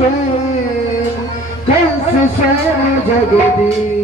स्वयं कंस स्वयं जगदीश।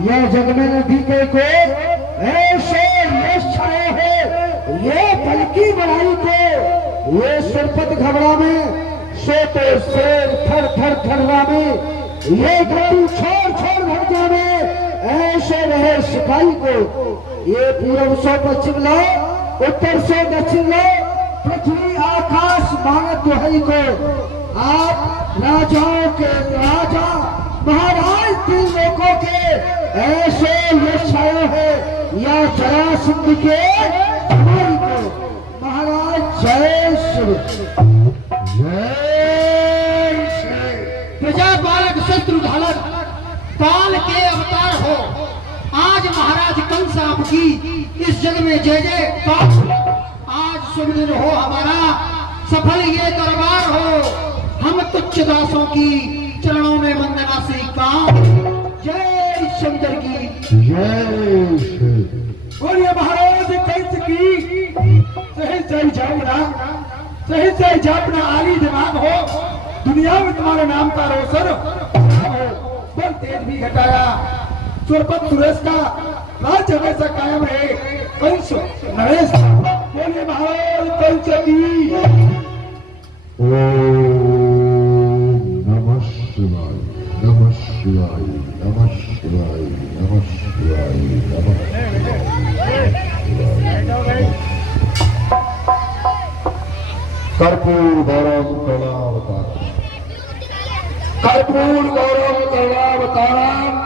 यह जग में नदी के को ऐसे निश्चय है, ये बल्कि बढ़ाई को ये सरपत घबरा में सोते शेर थर थर थर्रा में, ये गति छोड़ छोड़ भट जावे ऐसे रहे सिपाही को। ये पूर्व सो पश्चिम लो, उत्तर से दक्षिण लो, पृथ्वी आकाश मानत दुहाई को। आप राजाओं के राजा महाराज तीन लोगों के ऐसे निश्चय है, या जरासंध के को। महाराज जय श्री प्रजा बालक शत्रुघ्न पाल के अवतार हो। आज महाराज कंस आपकी इस जग में जय जय पाल। आज शुभ दिन हो हमारा, सफल ये दरबार हो। हम तुच्छ दासों की चरणों में वंदना से काम। जय शंकर की जय। और ये महाराज कंस की सही सही जापना, सही सही जापना आली दिमाग हो। दुनिया में तुम्हारे नाम का रोशन हो। बल तेज भी घटाया, सुरपत सुरेश का राज्य हमेशा कायम रहे। कंस नरेश बोलिए महाराज कंस की। ओम नमः शिवाय, नमः शिवाय, नमः शिवाय, नमः शिवाय, नमः शिवाय। कर्पूर गौरव करुणावतारम, कर्पूर गौरव करुणावतारम,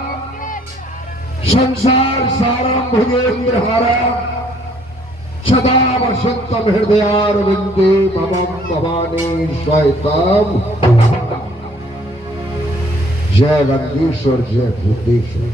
संसार सारम भुजेन्द्र हारम, सदा वसंतम हृदयारविंदे ममं भवानी स्वयं। जय गंगेश्वर, जय भूतेश्वर।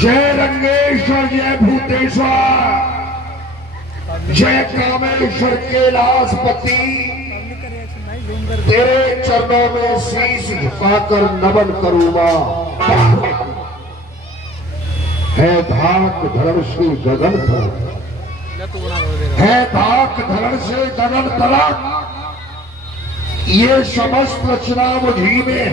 जय रंगेश्वर, जय भूतेश्वर, जय कामेश्वर कैलाशपति। तेरे चरणों में शीश झुकाकर नमन करूंगा। है धाक धरण से गगन तलक, है धाक धरण से गगन तलक। ये समस्त रचना मुझी में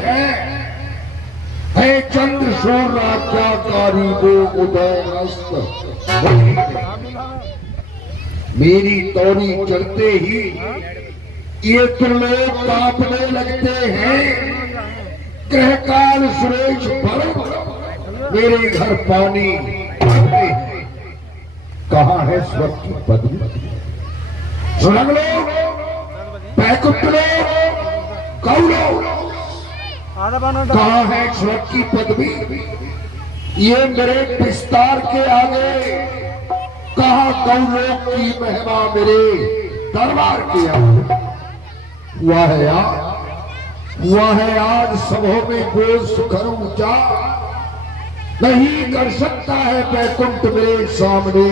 है चंद्र सूर्य आज्ञाकारी वो उदय हस्त। मेरी तौरी चलते ही ये त्रिलोक कांपने लगते हैं। ग्रह काल सुरेश भर मेरे घर पानी भरते हैं। कहाँ है स्वर्ग की पदवी? सुरंग लो, बैकुंठ लो, कौलो, कहाँ है स्वर्ग की पदवी? ये मेरे विस्तार के आगे कहा गौलोक की महिमा मेरे दरबार की है। हुआ है आज सबों में बोझ सुखर ऊंचा, नहीं कर सकता है बैकुंठ मेरे सामने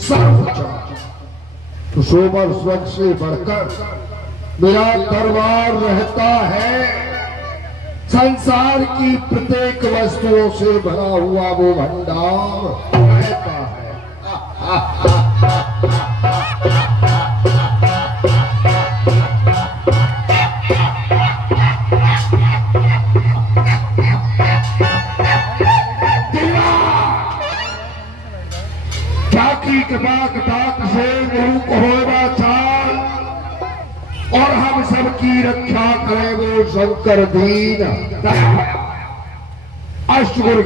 सर्वोच्चा। तो सोमर स्वर्ग से बढ़कर मेरा दरबार रहता है, संसार की प्रत्येक वस्तुओं से भरा हुआ वो भंडार रहता है। डाक से मुख होगा चाल, और हम सबकी रक्षा करे वो शंकर दीन। अष्टगुर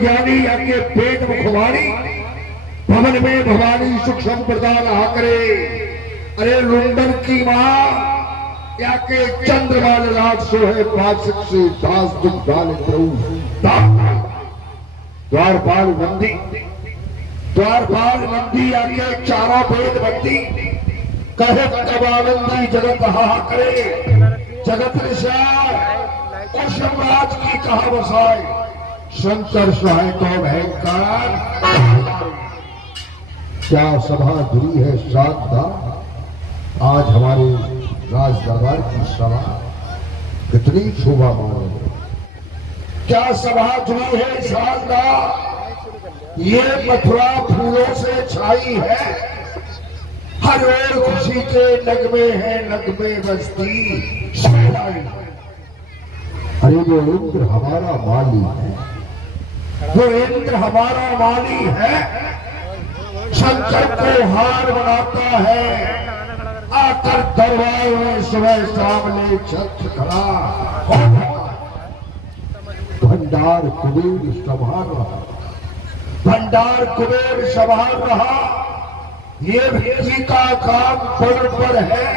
ज्ञानी आके पेट मुखवाणी, भवन में भवानी सुख संप्रदा रहा करे। अरे लुंडन की मां या के चंद्रमा लाट सोहे पाशक से दास दुख डाले प्रभु। द्वारपाल नंदी आके चारों वेद बंदी, कहे कबानंदी जगत हा करे। जगत निशार और सम्राट की कहा बसाए, शंकर सहाय तो भयंकर। क्या सभा जुड़ी है शानदार, आज हमारे राज दरबार की सभा कितनी शोभा माने। क्या सभा जुड़ी है शानदार, ये मथुरा फूलों से छाई है। हर ओर खुशी के नगमे हैं, नगमे बस्ती शहनाई। अरे वो इंद्र हमारा माली है, वो इंद्र हमारा माली है। शंकर को हार बनाता है, आकर दरबार में सुबह सामने छत खड़ा होता। भंडार कुबेर संभाल रहा, भंडार कुबेर संभाल रहा। ये व्यक्ति का काम बड़ पर है,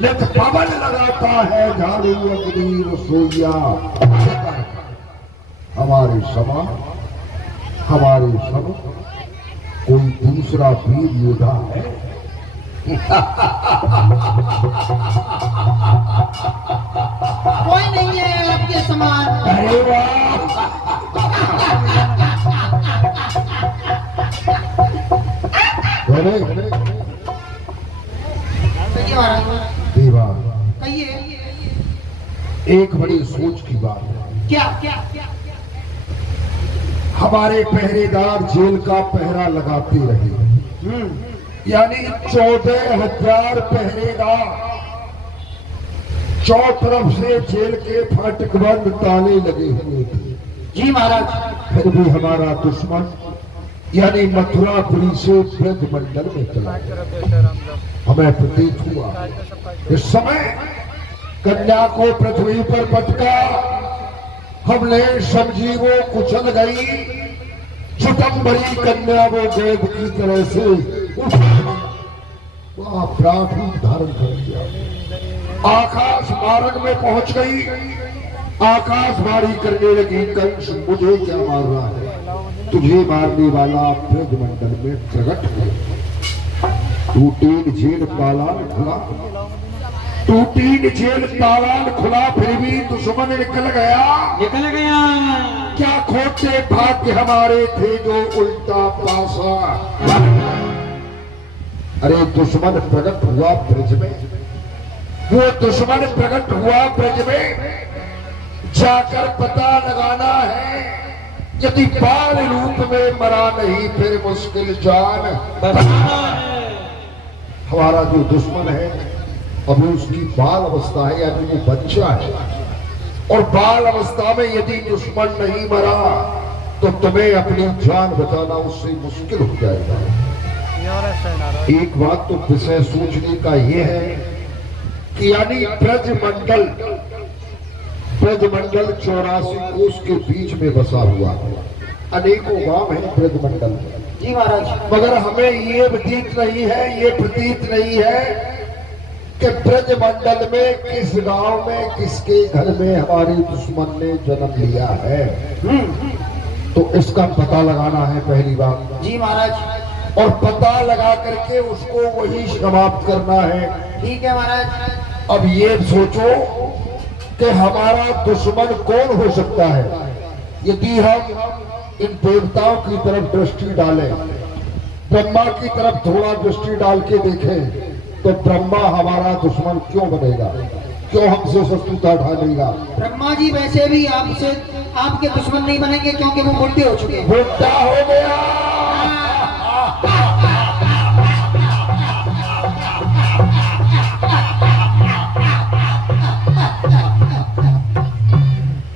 लेकिन पवन लगाता है झाड़ू अग्नि रसोईया। हमारे समान हमारे सब कोई दूसरा वीर योद्धा है। कोई नहीं है आपके समान। अरे वाह, कहिए। एक बड़ी सोच की बात है। क्या? हमारे पहरेदार जेल का पहरा लगाते रहे, यानी 14,000 पहरेदार चौतरफ से जेल के फाटक बंद ताले लगे हुए थे। जी महाराज। फिर भी हमारा दुश्मन यानी मथुरापुरी से ब्रज मंडल में चला। हमें प्रतीत हुआ इस समय कन्या को पृथ्वी पर पटका, हमने समझी वो कुचल गई। छुटम बड़ी कन्या वो गैब की तरह से अपराध रूप धारण कर दिया। आकाश मार्ग में पहुंच गई, आकाशवाणी करने लगी, कंस मुझे क्या मार रहा है? तुझे मारने वाला ब्रजमंडल में प्रकट हुआ। टूटीन जेल तालान खुला, टूटीन जेल तालान खुला, फिर भी दुश्मन निकल गया। क्या खोटे भाग्य हमारे थे जो उल्टा पासा। अरे दुश्मन प्रकट हुआ ब्रज में, वो दुश्मन प्रकट हुआ ब्रज में, जाकर पता लगाना है। यदि बाल रूप में मरा नहीं फिर मुश्किल जान बनाना है। हमारा जो दुश्मन है अभी उसकी बाल अवस्था है, यानी वो बच्चा है, और बाल अवस्था में यदि दुश्मन नहीं मरा तो तुम्हें अपनी जान बचाना उससे मुश्किल हो जाएगा। एक बात तो विषय सोचने का यह है कि यानी ब्रजमंडल 84 कोस के बीच में बसा हुआ है। अनेकों गांव है ब्रजमंडल में। जी महाराज। मगर हमें ये प्रतीत नहीं है, ये प्रतीत नहीं है कि ब्रजमंडल में किस गांव में किसके घर में हमारे दुश्मन ने जन्म लिया है। तो इसका पता लगाना है पहली बात, जी महाराज। और पता लगा करके उसको वही समाप्त करना है। ठीक है महाराज। अब ये सोचो कि हमारा दुश्मन कौन हो सकता है। यदि हम इन देवताओं की तरफ दृष्टि डालें, ब्रह्मा की तरफ थोड़ा दृष्टि डाल के देखें, तो ब्रह्मा हमारा दुश्मन क्यों बनेगा, क्यों हमसे शत्रुता ढालेगा। ब्रह्मा जी वैसे भी आपसे आपके दुश्मन नहीं बनेंगे, क्योंकि वो बुढ़े हो चुके हैं। बुढ़ा हो गया।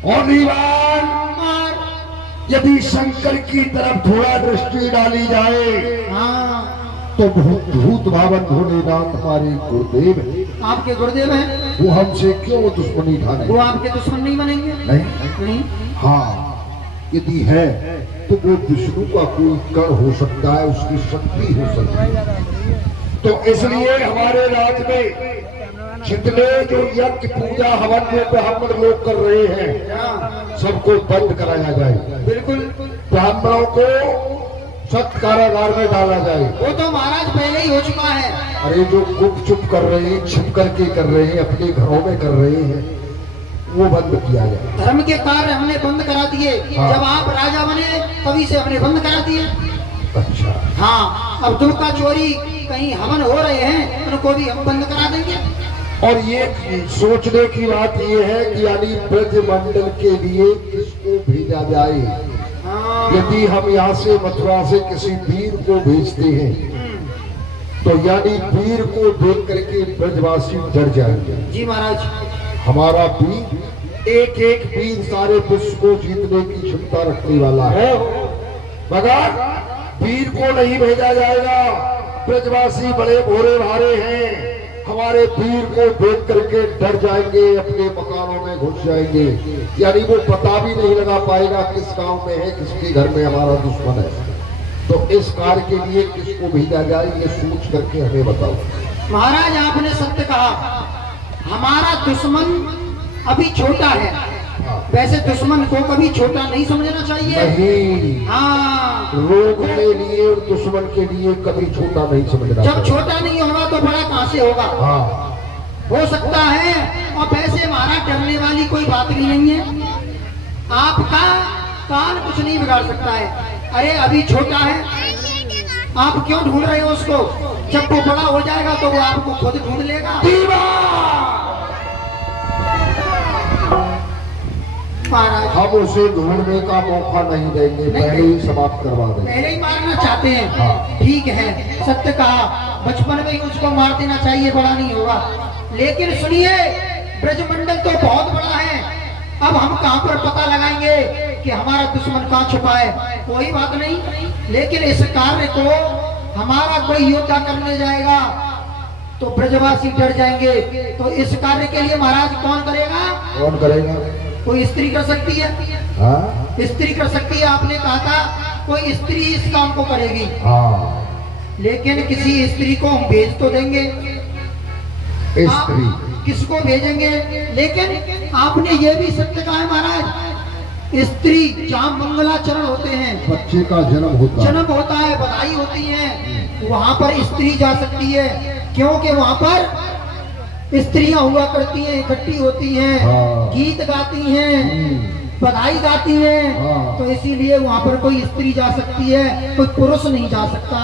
और दीवान, यदि शंकर की तरफ थोड़ा दृष्टि डाली जाए, हाँ, तो भूत भावन भोलेनाथ हमारे गुरुदेव हैं। आपके गुरुदेव हैं, वो हमसे क्यों दुश्मनी ढाने। वो आपके दुश्मन नहीं बनेंगे। नहीं। नहीं। हाँ, यदि है तो वो विष्णु का कोई कण हो सकता है, उसकी शक्ति हो सकती है। तो इसलिए हमारे राज्य में जितने जो यज्ञ पूजा हवन में ब्राह्मण लोग कर रहे हैं, सबको बंद कराया जाए। बिल्कुल। ब्राह्मणों को सख्त कारागार में डाला जाए। वो तो महाराज पहले ही हो चुका है। अरे जो गुप चुप कर रहे हैं, छिप करके कर रहे हैं, अपने घरों में कर रहे हैं, वो बंद किया जाए। धर्म के कार्य हमने बंद करा दिए। हाँ। जब आप राजा बने तभी से हमने बंद करा दिए। अच्छा। हाँ, अब दुर्गा चोरी कहीं हवन हो रहे हैं, उनको भी हम बंद करा देंगे। और ये सोचने की बात ये है कि यानी ब्रजमंडल के लिए किसको भेजा जाए। हाँ। यदि हम यहाँ से मथुरा से किसी वीर को भेजते हैं, तो यानी वीर को देख करके ब्रजवासी डर जाएंगे। जी महाराज। हमारा वीर एक एक वीर सारे विश्व को जीतने की क्षमता रखने वाला है, मगर वीर को नहीं भेजा जाएगा। ब्रजवासी बड़े भोरे भारे हैं, हमारे वीर को देख करके डर जाएंगे, अपने मकानों में घुस जाएंगे। यानी वो पता भी नहीं लगा पाएगा किस गांव में है, किसके घर में हमारा दुश्मन है। तो इस कार्य के लिए किसको भेजा जाए, ये सोच करके हमें बताओ। महाराज आपने सत्य कहा, हमारा दुश्मन अभी छोटा है। वैसे दुश्मन को कभी छोटा नहीं समझना चाहिए। नहीं, हाँ, रोग के लिए और दुश्मन के लिए कभी छोटा नहीं समझना। जब छोटा नहीं होगा तो बड़ा कहाँ से होगा। हाँ, हो सकता है। और वैसे महाराज डरने वाली कोई बात भी नहीं है। आपका कान कुछ नहीं बिगाड़ सकता है। अरे अभी छोटा है, आप क्यों ढूंढ रहे हो उसको। जब वो बड़ा हो जाएगा तो वो आपको खुद ढूंढ लेगा। महाराज हम उसे ढूंढने का मौका नहीं देंगे, पहले ही समाप्त करवा देंगे। पहले ही मारना चाहते हैं। हाँ। ठीक है, सत्य कहा। बचपन में ही उसको मार देना चाहिए, बड़ा नहीं होगा। लेकिन सुनिए, ब्रजमंडल तो बहुत बड़ा है। अब हम कहाँ पर पता लगाएंगे कि हमारा दुश्मन कहाँ छुपा है। कोई बात नहीं, लेकिन इस कार्य को हमारा कोई योद्धा करने जाएगा तो ब्रजवासी डर जाएंगे। तो इस कार्य के लिए महाराज कौन करेगा। कौन करेगा। कोई स्त्री कर सकती है। हाँ? स्त्री कर सकती है। आपने कहा था कोई स्त्री इस काम को करेगी। हाँ, लेकिन किसी स्त्री को हम भेज तो देंगे। स्त्री किसको भेजेंगे। लेकिन आपने ये भी सत्य कहा है महाराज, स्त्री जहाँ मंगलाचरण होते हैं, बच्चे का जन्म होता है, जन्म होता है, बधाई होती है, वहाँ पर स्त्री जा सकती है। क्योंकि वहाँ पर स्त्रियां हुआ करती हैं, इकट्ठी होती हैं। हाँ। गीत गाती हैं, बधाई गाती हैं। हाँ। तो इसीलिए वहाँ पर कोई स्त्री जा सकती है, कोई पुरुष नहीं जा सकता।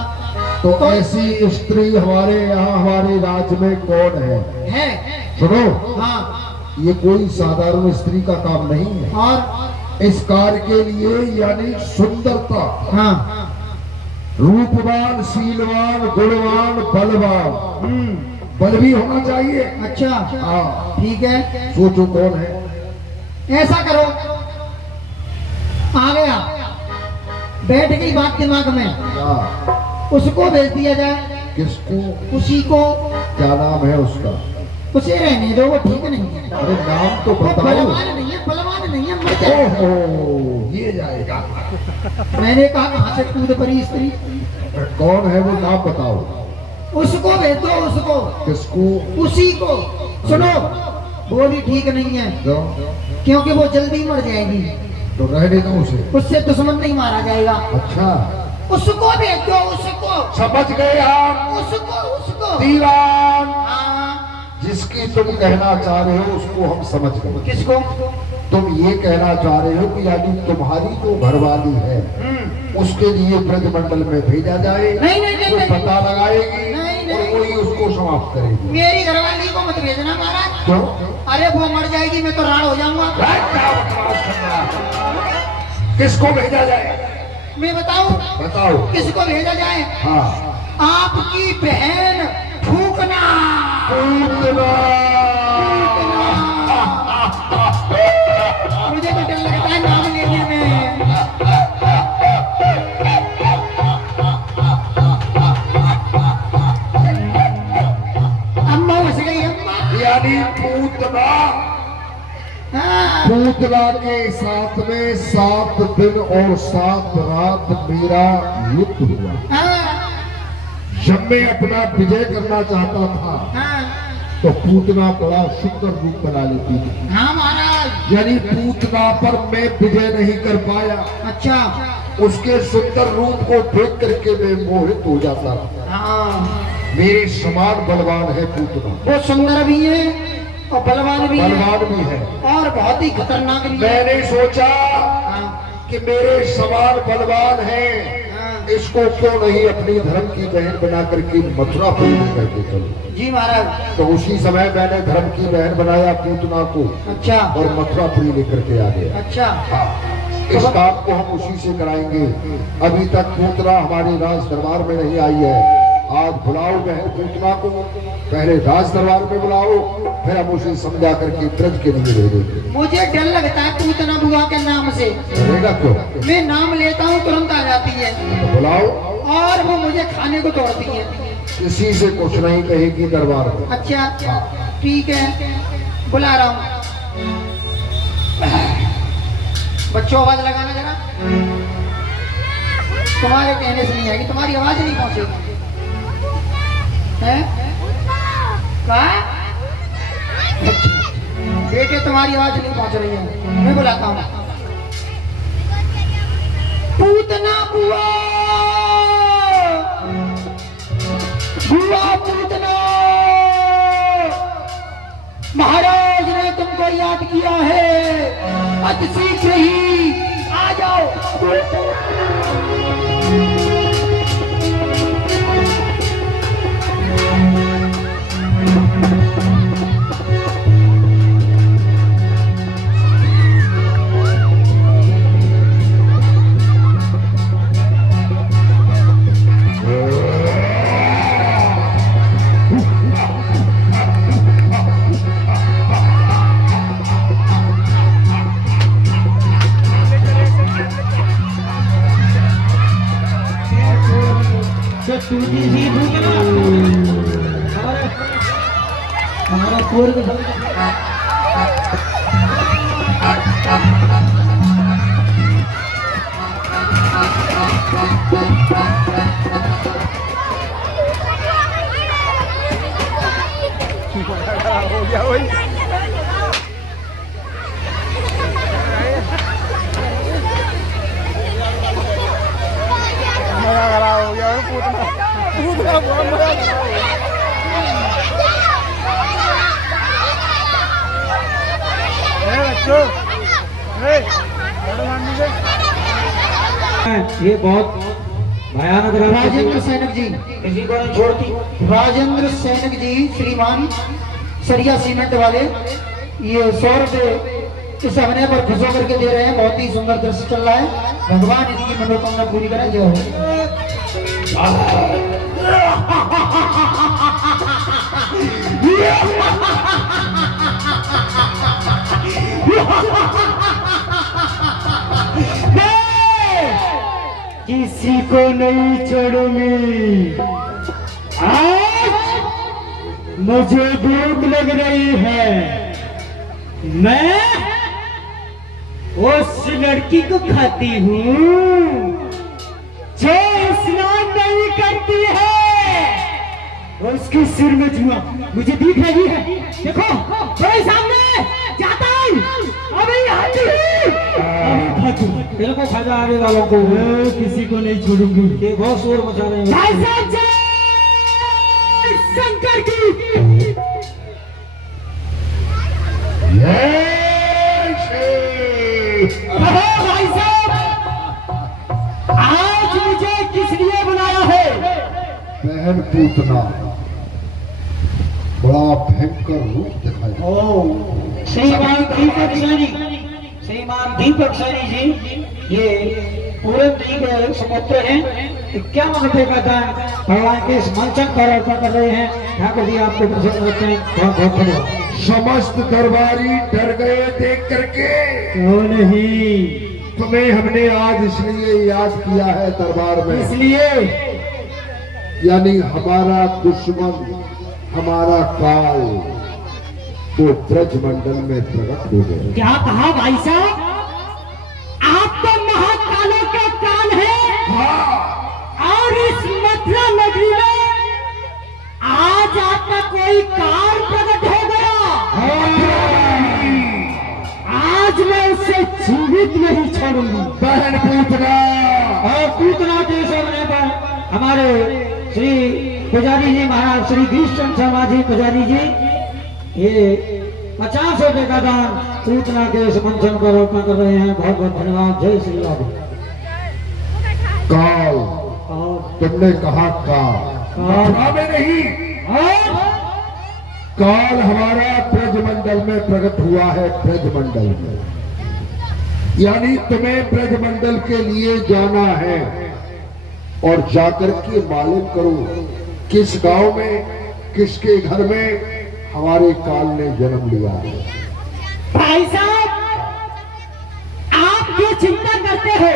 तो ऐसी स्त्री हमारे यहाँ हमारे राज्य में कौन है। सुनो, हाँ। ये कोई साधारण स्त्री का काम नहीं है। और इस कार्य के लिए यानी सुंदरता, हाँ, रूपवान, शीलवान, गुणवान, बलवान, बल भी होना चाहिए। अच्छा, हाँ, ठीक है। सोचो कौन है। ऐसा करो, आ गया, बैठ गई बात दिमाग में, हाँ, उसको भेज दिया जाए। किसको। उसी को। क्या नाम है उसका। उसे रहने दो, वो ठीक नहीं है। अरे नाम तो वो बताओ। बलवान नहीं है, बलवान नहीं है, मर जाएगा। ओहो, ये जाएगा। मैंने कहा कहाँ से कूद पड़ी स्त्री। कौन है वो, नाम बताओ। उसको भेज दो, उसको। किसको। उसी को। सुनो, वो भी ठीक नहीं है, दो। क्योंकि वो जल्दी मर जाएगी। तो रहने दो उसे। उससे दुश्मन नहीं मारा जाएगा। अच्छा उसको भेज दो, उसको समझ गए आप उसको दीवान। हाँ। जिसकी तुम कहना चाह रहे हो उसको हम समझ गए। किसको? तुम ये कहना चाह रहे हो कि यानी तुम्हारी जो घरवाली है उसके लिए ब्रजमंडल में भेजा जाए। नहीं, नहीं, नहीं, वो नहीं। पता लगाएगी नहीं, और नहीं। वही उसको समाप्त करेगी। मेरी घरवाली को मत भेजना महाराज। क्यों? अरे वो मर जाएगी, मैं तो राड़ हो जाऊंगा। किसको भेजा जाए? मैं बताऊं? बताओ। किसको भेजा जाए? हाँ आपकी बहन फूकना। मुझे तो डर लगता है नाम लेने में। अम्मा बस गई, अम्मा। यानी पूतना। हाँ। पूतना के साथ में 7 दिन और 7 रात मेरा युद्ध हुआ। हाँ। जब मैं अपना विजय करना चाहता था हाँ। तो पूतना बड़ा सुंदर रूप बना लेती थी। हाँ महाराज। यानी पूतना पर मैं विजय नहीं कर पाया। अच्छा। उसके सुंदर रूप को देख करके मैं मोहित हो जाता था। हाँ। मेरे समान बलवान है पूतना। वो सुंदर भी है और बलवान भी है बलवान भी है। और बहुत ही खतरनाक भी है। मैंने सोचा हाँ। कि मेरे समान बलवान है, हाँ। इसको क्यों नहीं अपनी धर्म की बहन बना करके मथुरा पूरी करके चलो। जी महाराज। तो उसी समय मैंने धर्म की बहन बनाया पूतना को अच्छा। और मथुरापुरी लेकर के आ गया। अच्छा। हाँ, इस काम को हम उसी से कराएंगे। अभी तक पूतना हमारे राज दरबार में नहीं आई है। आज बुलाओ बहन पूतना को, पहले राज दरबार में बुलाओ, फिर हम उसे समझा करके ब्रज के लिए भेजेंगे। मुझे डर लगता है पूतना बुआ के नाम से। रहेगा क्यों? मैं नाम लेता हूँ तुरंत आ जाती है तो बुलाओ। और वो मुझे खाने को तोड़ती है। किसी से कुछ नहीं कहेगी दरबार में। अच्छा ठीक है, बुला रहा हूँ। बच्चों आवाज लगाना जरा। तुम्हारे कहने से नहीं आएगी, तुम्हारी आवाज नहीं पहुंचेगी। है बेटे, तुम्हारी आवाज नहीं पहुंच रही है, मैं बुलाता हूँ। पूतना बुआ, बुआ पूतना, महाराज ने तुमको याद किया है, अति शीघ्र ही आ जाओ। हमारा पूर्व हो गया वही। मरा हो गया पूतना पूतना मरा ये बहुत भयानक राजेंद्र सैनिक जी, किसी को नहीं छोड़ती। राजेंद्र सैनिक जी श्रीमान सरिया सीमेंट वाले, ये 100 रुपए इस अभिनय पर खुश होकर के दे रहे हैं। बहुत ही सुंदर दृश्य चल रहा है। भगवान इनकी मनोकामना पूरी करें। जय हो। किसी को नहीं छोड़ूंगी। आज मुझे भूख लग रही है, मैं उस लड़की को खाती हूँ जो स्नान नहीं करती है। उसके सिर में जुआ मुझे दिख रही है। देखो मेरे सामने जाता हूँ, अभी आती हूँ। इनको खजा आने वालों को किसी को नहीं छोड़ूंगी। ये बहुत शोर मचा रहे हैं। भाई साहब जय शंकर की। भाई साहब आज मुझे किस लिए बुलाया है? बहन पूतना बड़ा भयंकर रूप दिखाई। श्रीमान दीपक सैनी, श्रीमान दीपक सैनी जी, ये पूरन जी के सुपुत्र हैं। क्या रुपए का दान भगवान के इस मंचन पर अर्पण कर रहे हैं। ठाकुर जी आपको प्रसन्न रखते हैं। बहुत बहुत धन्यवाद। समस्त दरबारी डर गए देख करके। क्यों नहीं? तुम्हें हमने आज इसलिए याद किया है दरबार में, इसलिए यानी हमारा दुश्मन, हमारा काल वो ब्रजमंडल में प्रकट हो गए। क्या कहा भाई साहब? आप तो महाकालों के काल हैं और इस मथुरा नगरी में आज आपका कोई काल प्रकट हो गया। आज मैं उसे जीवित नहीं छोड़ूंगी। बहन पूतना और पूतना के सामने पर हमारे श्री पुजारी जी महाराज श्री गिरीशचंद्र शर्मा जी पुजारी जी ये 50 रुपए का दान पूतना के इस मंचन पर अर्पण कर रहे हैं। बहुत बहुत धन्यवाद। जय श्री राधे। काल, और तुमने कहा काल, मथुरा में नहीं, काल हमारा ब्रजमंडल में प्रकट हुआ है। ब्रजमंडल में यानी तुम्हें ब्रजमंडल के लिए जाना है और जाकर के मालूम करो किस गांव में, किसके घर में हमारे काल ने जन्म लिया है। भाई साहब आप क्यों चिंता करते हो?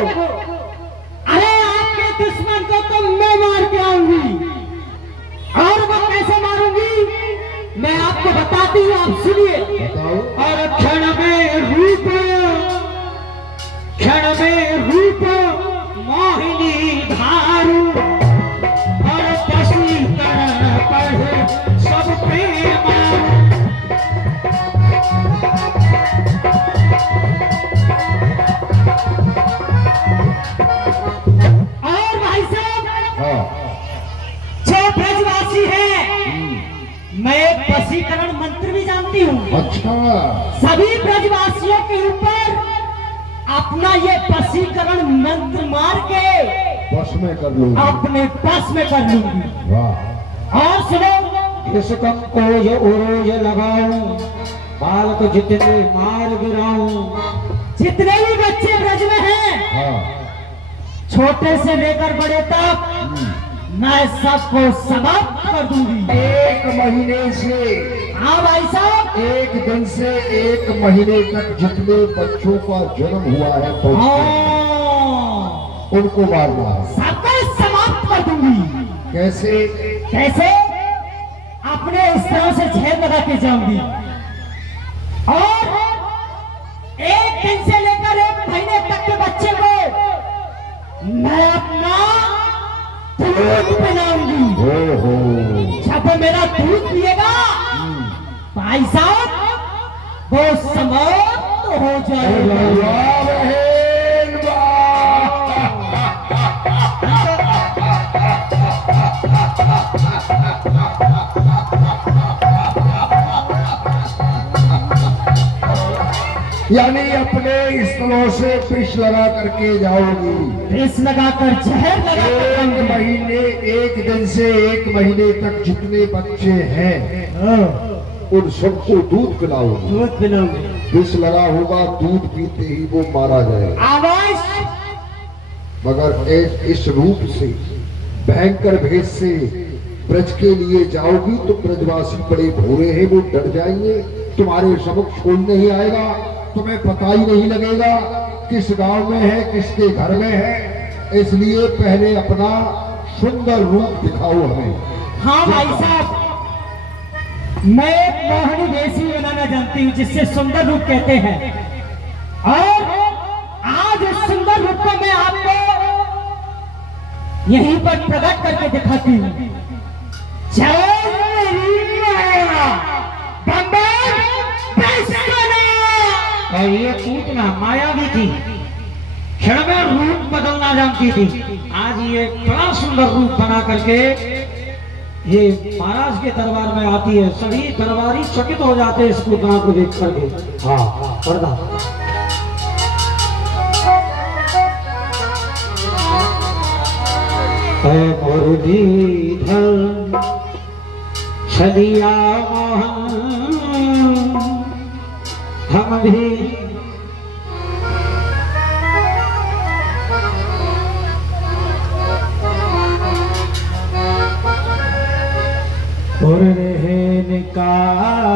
अरे आपके दुश्मन को तो मैं मार के आऊंगी। और वो कैसे मारूंगी मैं आपको बताती हूँ, आप सुनिए। बताओ। और क्षण में रूप मोहिनी धारू और वशीकरण पर सब प्रेम। और भाई साहब हाँ, जो ब्रजवासी है मैं एक वशीकरण मंत्र भी जानती हूँ। अच्छा, सभी ब्रजवासियों के ऊपर अपना ये वशीकरण मंत्र मार के बस में कर लूंगी। अपने बस में कर लूंगी। वाह, और सुनो, इसकम को ये उरोज लगाऊं, बालक जितने मार गिराऊं। जितने भी बच्चे ब्रज में हैं हाँ, छोटे से लेकर बड़े तक मैं सबको समाप्त कर दूंगी। एक महीने से, हाँ भाई साहब, एक दिन से एक महीने तक जितने बच्चों का जन्म हुआ है बच्चे, हाँ, उनको मारना है। सबको समाप्त कर दूंगी। कैसे? कैसे? अपने इस तरह से झेल लगा के जाऊंगी और एक दिन से लेकर एक महीने तक के बच्चे को मैं अपना दूध पिलाऊंगी। ओहो, जब मेरा दूध पिएगा भाई साहब वो समाप्त हो जाएगा। वाह बहन, यानी अपने स्थलों से विष लगा करके जाओगी। विष लगाकर जहर लगा एक महीने, एक दिन से एक महीने तक जितने बच्चे हैं उन सबको दूध पिलाओगे। दूध पिलाऊंगी। विष लगा होगा, दूध पीते ही वो मारा जाएगा। आवाज मगर इस रूप से, भयंकर भेष से ब्रज के लिए जाओगी तो ब्रजवासी बड़े भोरे हैं, वो डर जाएंगे, तुम्हारे समक्ष कोई नहीं आएगा, तुम्हें पता ही नहीं लगेगा किस गांव में है, किसके घर में है। इसलिए पहले अपना सुंदर रूप दिखाओ हमें। हाँ भाई साहब, मैं एक मोहिनी वेश भी बनाना जानती हूँ जिससे सुंदर रूप कहते हैं और आज इस सुंदर रूप को मैं आपको यहीं पर प्रकट करके दिखाती हूँ। जय मेरी माया, बम्बे, और ये पूतना माया भी थी, क्षण में रूप बदलना जानती थी। आज ये बड़ा सुंदर रूप बना करके ये महाराज के दरबार में आती है। सभी दरबारी चकित हो जाते हैं इस पूतना को देख करके। हाँ पर्दा मुरलीधर छलिया मोहन हम भी और रहे निकाली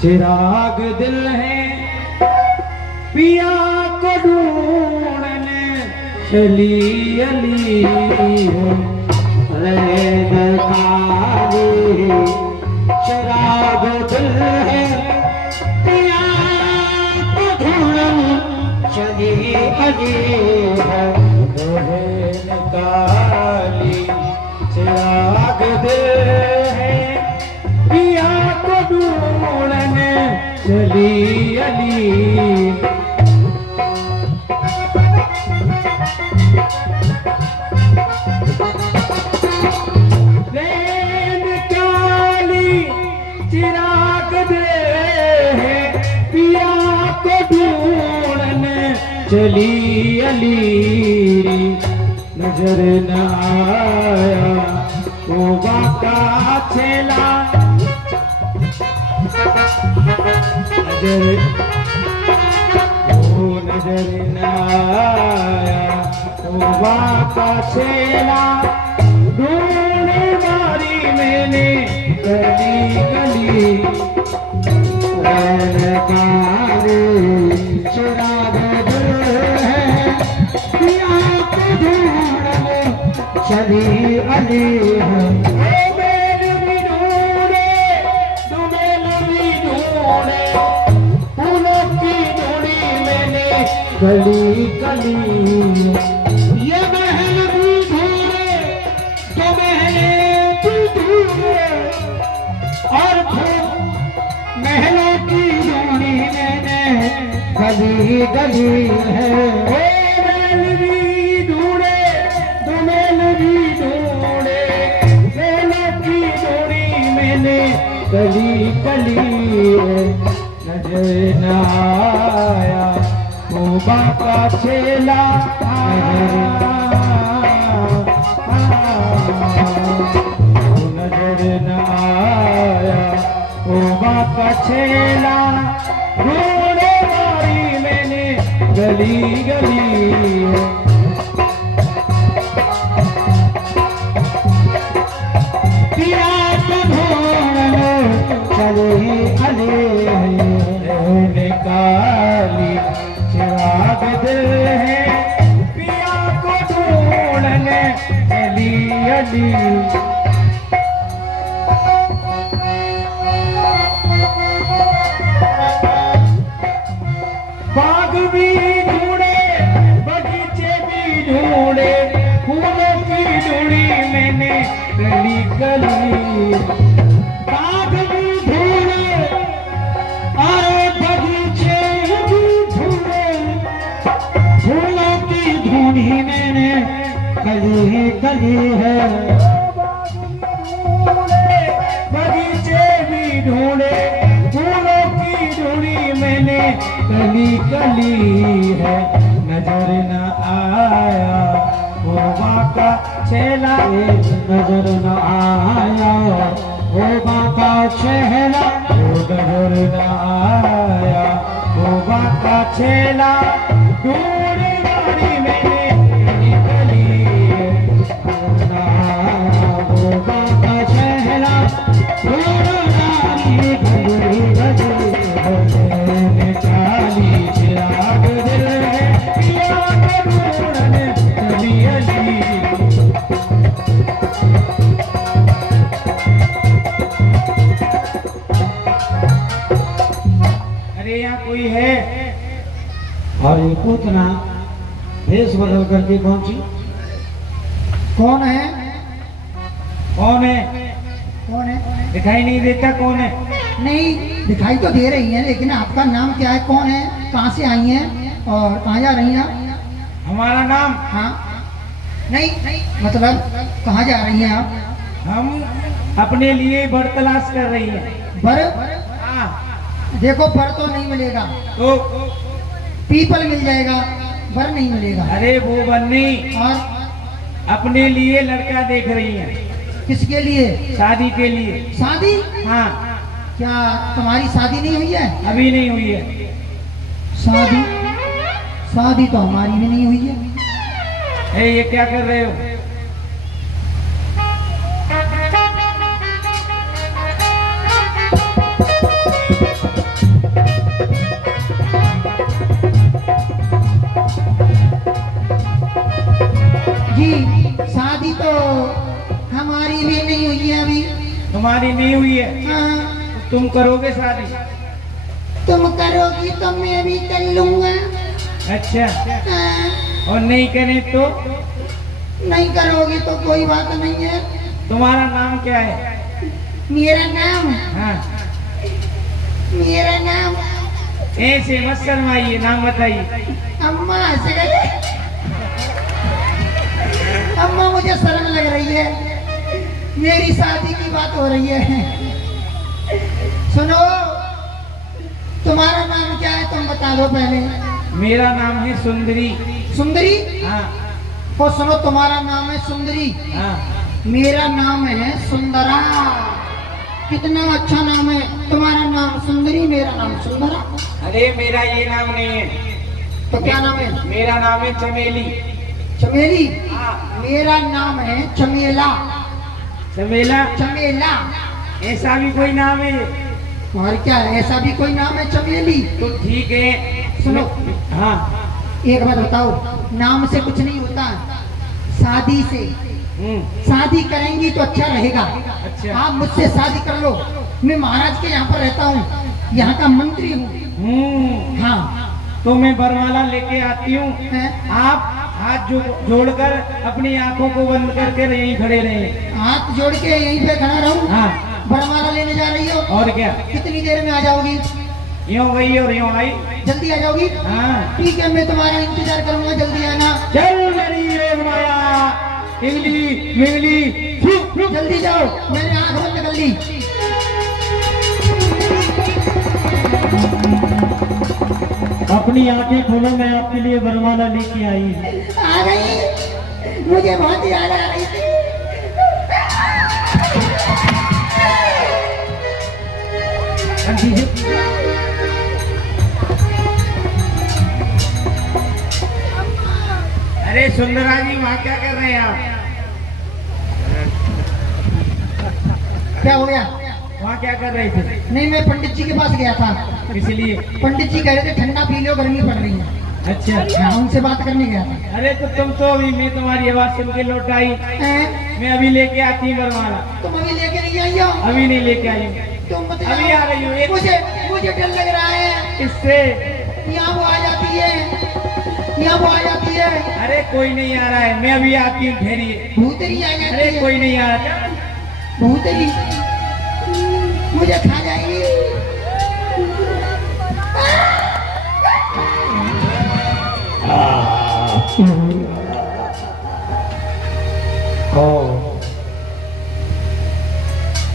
चिराग दिल है पिया को ढूंढने चली अली रहे निकाली चिराग दिल है पिया को ढूंढने चली अली रहे निकाली चिराग दिल है पिया को ढूंढने चली अली। चिराग दे है पिया को ढूंढने चली अली। नजर न आया वो बाका छेला नजर न आया वो बाका छेला ढूंढे मारी मैंने गली गली चिराग दिल है पिया को ढूंढने चली अली है। फूलों की डोरी मैंने गली गली ये महल भी ढूंढे तो महले भी ढूंढे और महलों की डोरी मैंने गली गली है। महल भी ढूंढे तो महल भी ढूंढे महलों की डोरी मैंने गली गली है। नजर न आया वो बाका छेला नजर न आया वो बाका छेला ढूंढे मारी मैंने गली गली पिया को ढूंढने चली अली निकाली चिराग दिल है पिया को ढूंढने चली अली। बाग भी ढूंढे बगीचे भी ढूंढे फूलों की डोरी मैंने गली गली बाग भी ढूंढे और बगीचे भी ढूंढे फूलों की ढूंढी मैंने गली गली है। बगीचे भी ढूंढे फूलों की डोरी मैंने गली गली है। नजर न आया वो बाका छेला नजर न आया वो बाका छेला नजर न आया वो बाका छेला ढूंढे मारी मैंने गली वो बाका छेला ढूंढे मारी गली गली निकाली चिराग दिल है पिया को ढूंढने चली अली। अरे यहाँ कोई है और ये पूतना भेष बदल करके पहुंची। कौन है? कौन है? कौन है? दिखाई नहीं देता कौन है? नहीं दिखाई तो दे रही है, लेकिन आपका नाम क्या है, कौन है, कहाँ से आई हैं और कहाँ जा रही हैं आप? हमारा नाम, हाँ नहीं मतलब कहाँ जा रही हैं आप? हम अपने लिए बर तलाश कर रही है। बर? हाँ, देखो बर तो नहीं मिलेगा, तो पीपल मिल जाएगा, बर नहीं मिलेगा। अरे वो बन्नी और अपने लिए लड़का देख रही है, किसके लिए? शादी के लिए। शादी? हाँ, क्या तुम्हारी शादी नहीं हुई है? अभी नहीं हुई है। शादी? शादी तो हमारी भी नहीं हुई है। ये क्या कर रहे हो? जी शादी तो हमारी भी नहीं हुई है अभी। तुम्हारी नहीं हुई है? हाँ, तुम करोगे शादी? तुम करोगी तो मैं भी कर लूंगा। अच्छा, हाँ, और नहीं करे तो? नहीं करोगी तो कोई बात नहीं है। तुम्हारा नाम क्या है? मेरा नाम, हाँ, मेरा नाम ऐसे मत शर्माइए, नाम बताइए। अम्मा हंस गई। अम्मा मुझे शर्म लग रही है, मेरी शादी की बात हो रही है। सुनो, तुम्हारा नाम क्या है तुम बता दो पहले। मेरा नाम है सुंदरी। सुंदरी? हाँ और सुनो, तुम्हारा नाम है सुंदरी, हाँ, मेरा नाम है सुंदरा। कितना अच्छा नाम है, तुम्हारा नाम सुंदरी, मेरा नाम सुंदरा। अरे मेरा ये नाम नहीं है। तो क्या नाम है? मेरा नाम है चमेली। चमेली? हाँ, मेरा नाम है चमेला। चमेला? चमेला? ऐसा भी कोई नाम है? और क्या, ऐसा भी कोई नाम है चमेली? तो ठीक है। सुनो, हाँ, एक बात बताओ, नाम से कुछ नहीं होता, शादी से। शादी करेंगी तो अच्छा रहेगा। अच्छा। आप मुझसे शादी कर लो, मैं महाराज के यहाँ पर रहता हूँ, यहाँ का मंत्री हूँ। हाँ। तो मैं बरमाला लेके आती हूँ, हैं? आप हाथ जोड़कर अपनी आंखों को बंद करके यहीं खड़े रहे। हाथ जोड़ के यहीं पे खड़ा रहूं? हाँ। बरमाला लेने जा रही हो? और क्या, कितनी देर में आ जाओगी? यूं गई और यूं आई। जल्दी आ जाओगी? हाँ, ठीक है, मैं तुम्हारा इंतजार करूंगा, जल्दी आना। चल मेरी योग माया, इमली मिमली, जल्दी जाओ, मैंने आंख बंद कर ली। अपनी आंखें खोलो, मैं आपके लिए बरमाला लेके आई हूँ। आ गई, मुझे बहुत याद आ रही थी। अरे सुंदरा जी, वहाँ क्या कर रहे हैं आप? क्या हो गया? वहाँ क्या कर रहे थे? नहीं, मैं पंडित जी के पास गया था। इसलिए? पंडित जी कह रहे थे ठंडा पी लो, गर्मी पड़ रही है। अच्छा। हाँ, उनसे बात करने गया था। अरे तो तुम तो अभी, मैं तुम्हारी आवाज सुन के लौट आई। हैं? मैं अभी लेके आती हूँ बरमाला। तुम अभी लेके नहीं आई हो? अभी नहीं लेके आई हूँ, तुम मत अभी जाओ। आ रही हूँ। मुझे डर लग रहा है। इससे? यहाँ वो आ जाती है, यहाँ वो आ जाती है। अरे कोई नहीं आ रहा है, मैं अभी आती हूँ, ठहरिए। भूतरी आ जाती अरे है। कोई नहीं आ रहा। भूतरी मुझे खा जाएगी।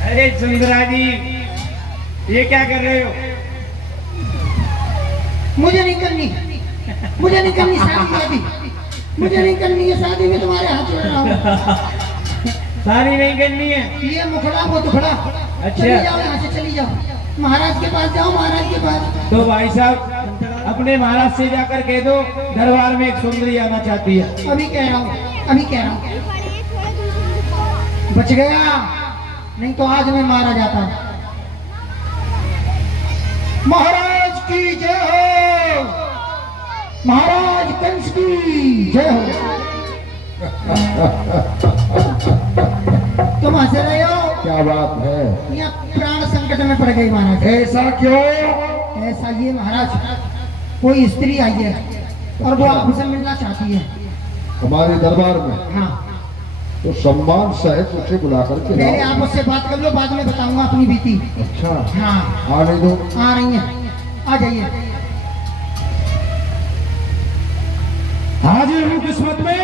अरे सुंदरा जी, ये क्या कर रहे हो? मुझे नहीं करनी, मुझे नहीं करनी शादी, मुझे नहीं करनी है शादी में, तुम्हारे हाथ जोड़ रहा हूँ। सारी नहीं करनी है? ये मुखड़ा वो दुखड़ा। अच्छा। चली जाओ यहाँ से, चली जाओ, महाराज के पास जाओ, महाराज के पास। तो भाई साहब, अपने महाराज से जाकर कह दो दरबार में एक सुंदरी आना चाहती है। अभी कह रहा हूँ, अभी कह रहा हूँ। बच गया, नहीं तो आज मैं मारा जाता। महाराज की जय हो, महाराज कंस की जय हो। तुम हंस रहे हो? क्या बात है? यहाँ प्राण संकट में पड़ गई महाराज। ऐसा क्यों? ऐसा ये महाराज, कोई स्त्री आई है और वो आपसे मिलना चाहती है। हमारे दरबार में? हाँ, तो सम्मान सहित उसे बुला करके पहले लाओ। आप उससे बात कर लो, बाद में बताऊंगा अपनी बीती। अच्छा हाँ आने दो। आ रही हैं, आ जाइए। हाजिर हूँ किस्मत में,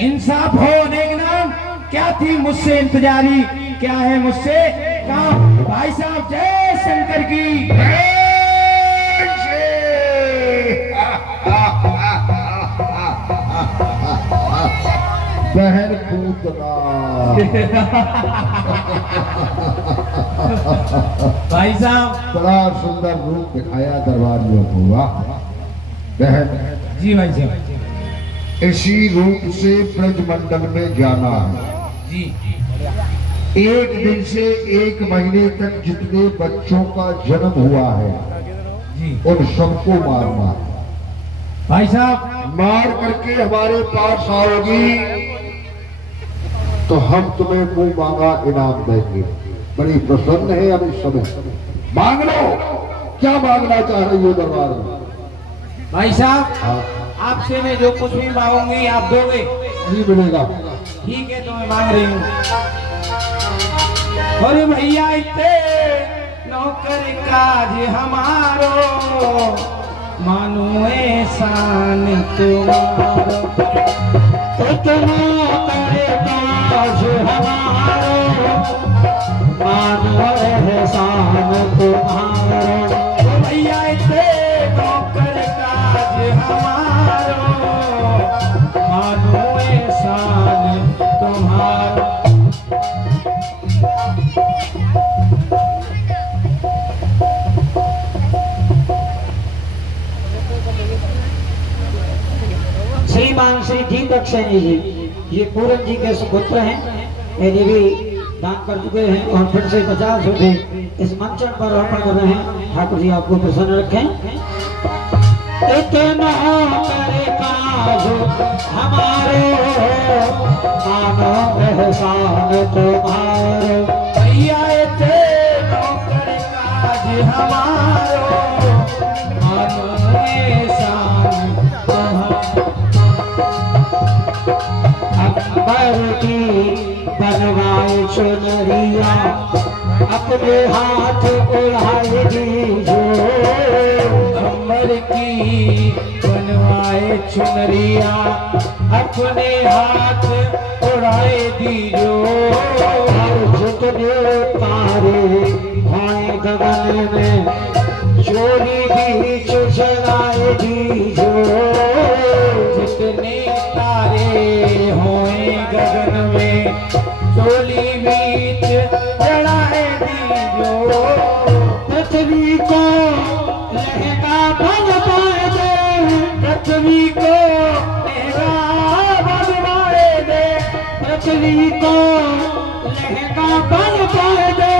इंसाफ हो अनेक नाम, क्या थी मुझसे इंतजारी, क्या है मुझसे काम। भाई साहब जय शंकर की। बहन पूतना भाई साहब बड़ा सुंदर रूप दिखाया दरबारियों को। वाह बहन, जी भाई साहब इसी रूप से ब्रजमंडल में जाना है। जी। एक दिन से एक महीने तक जितने बच्चों का जन्म हुआ है जी उन सबको मारना है। भाई साहब मार करके हमारे पास आओगी तो हम तुम्हें मुंह मांगा इनाम देंगे। बड़ी प्रसन्न है हम इस समय। मांग लो, क्या मांगना चाह रही हो दरबार में? भाई साहब हाँ, आपसे मैं जो कुछ भी मांगूंगी आप दोगे। नहीं मिलेगा। ठीक है तो मैं मांग रही हूँ। और भैया इतने नौकर काज हमारो, मानो एहसान तुम्हारो। इतना करे काज हमारो, मानो एहसान तुम्हारो। ओ भैया इतने नौकर काज हमारो, मानो एहसान तुम्हारो। श्रीमान श्री दीपक सैनी जी, ये पूरन जी के सुपुत्र हैं। ये भी दान कर चुके हैं और फिर से 50 रुपए इस मंचन पर अर्पण कर रहे हैं। ठाकुर जी आपको प्रसन्न रखें। इतना करे काज हमारो, मानो एहसान तुम्हारो। भैया इतने नौकर काज हमारो, मानो एहसान तुम्हारो। अकबर की बनवाए चुनरिया, अपने हाथ उड़ाए दीजो। अमर की बनवाए चुनरिया, अपने हाथ उड़ाए दीजो। और जितने तारे भाए गगन में, चोरी बीच जलाए दीजो। जितने तारे होए गगन में, चोली बीच जड़ाए दीजो। पृथ्वी को लहका बनवाए दे, पृथ्वी को लहरा बनवाए दे, पृथ्वी को लहका बनवाए दे।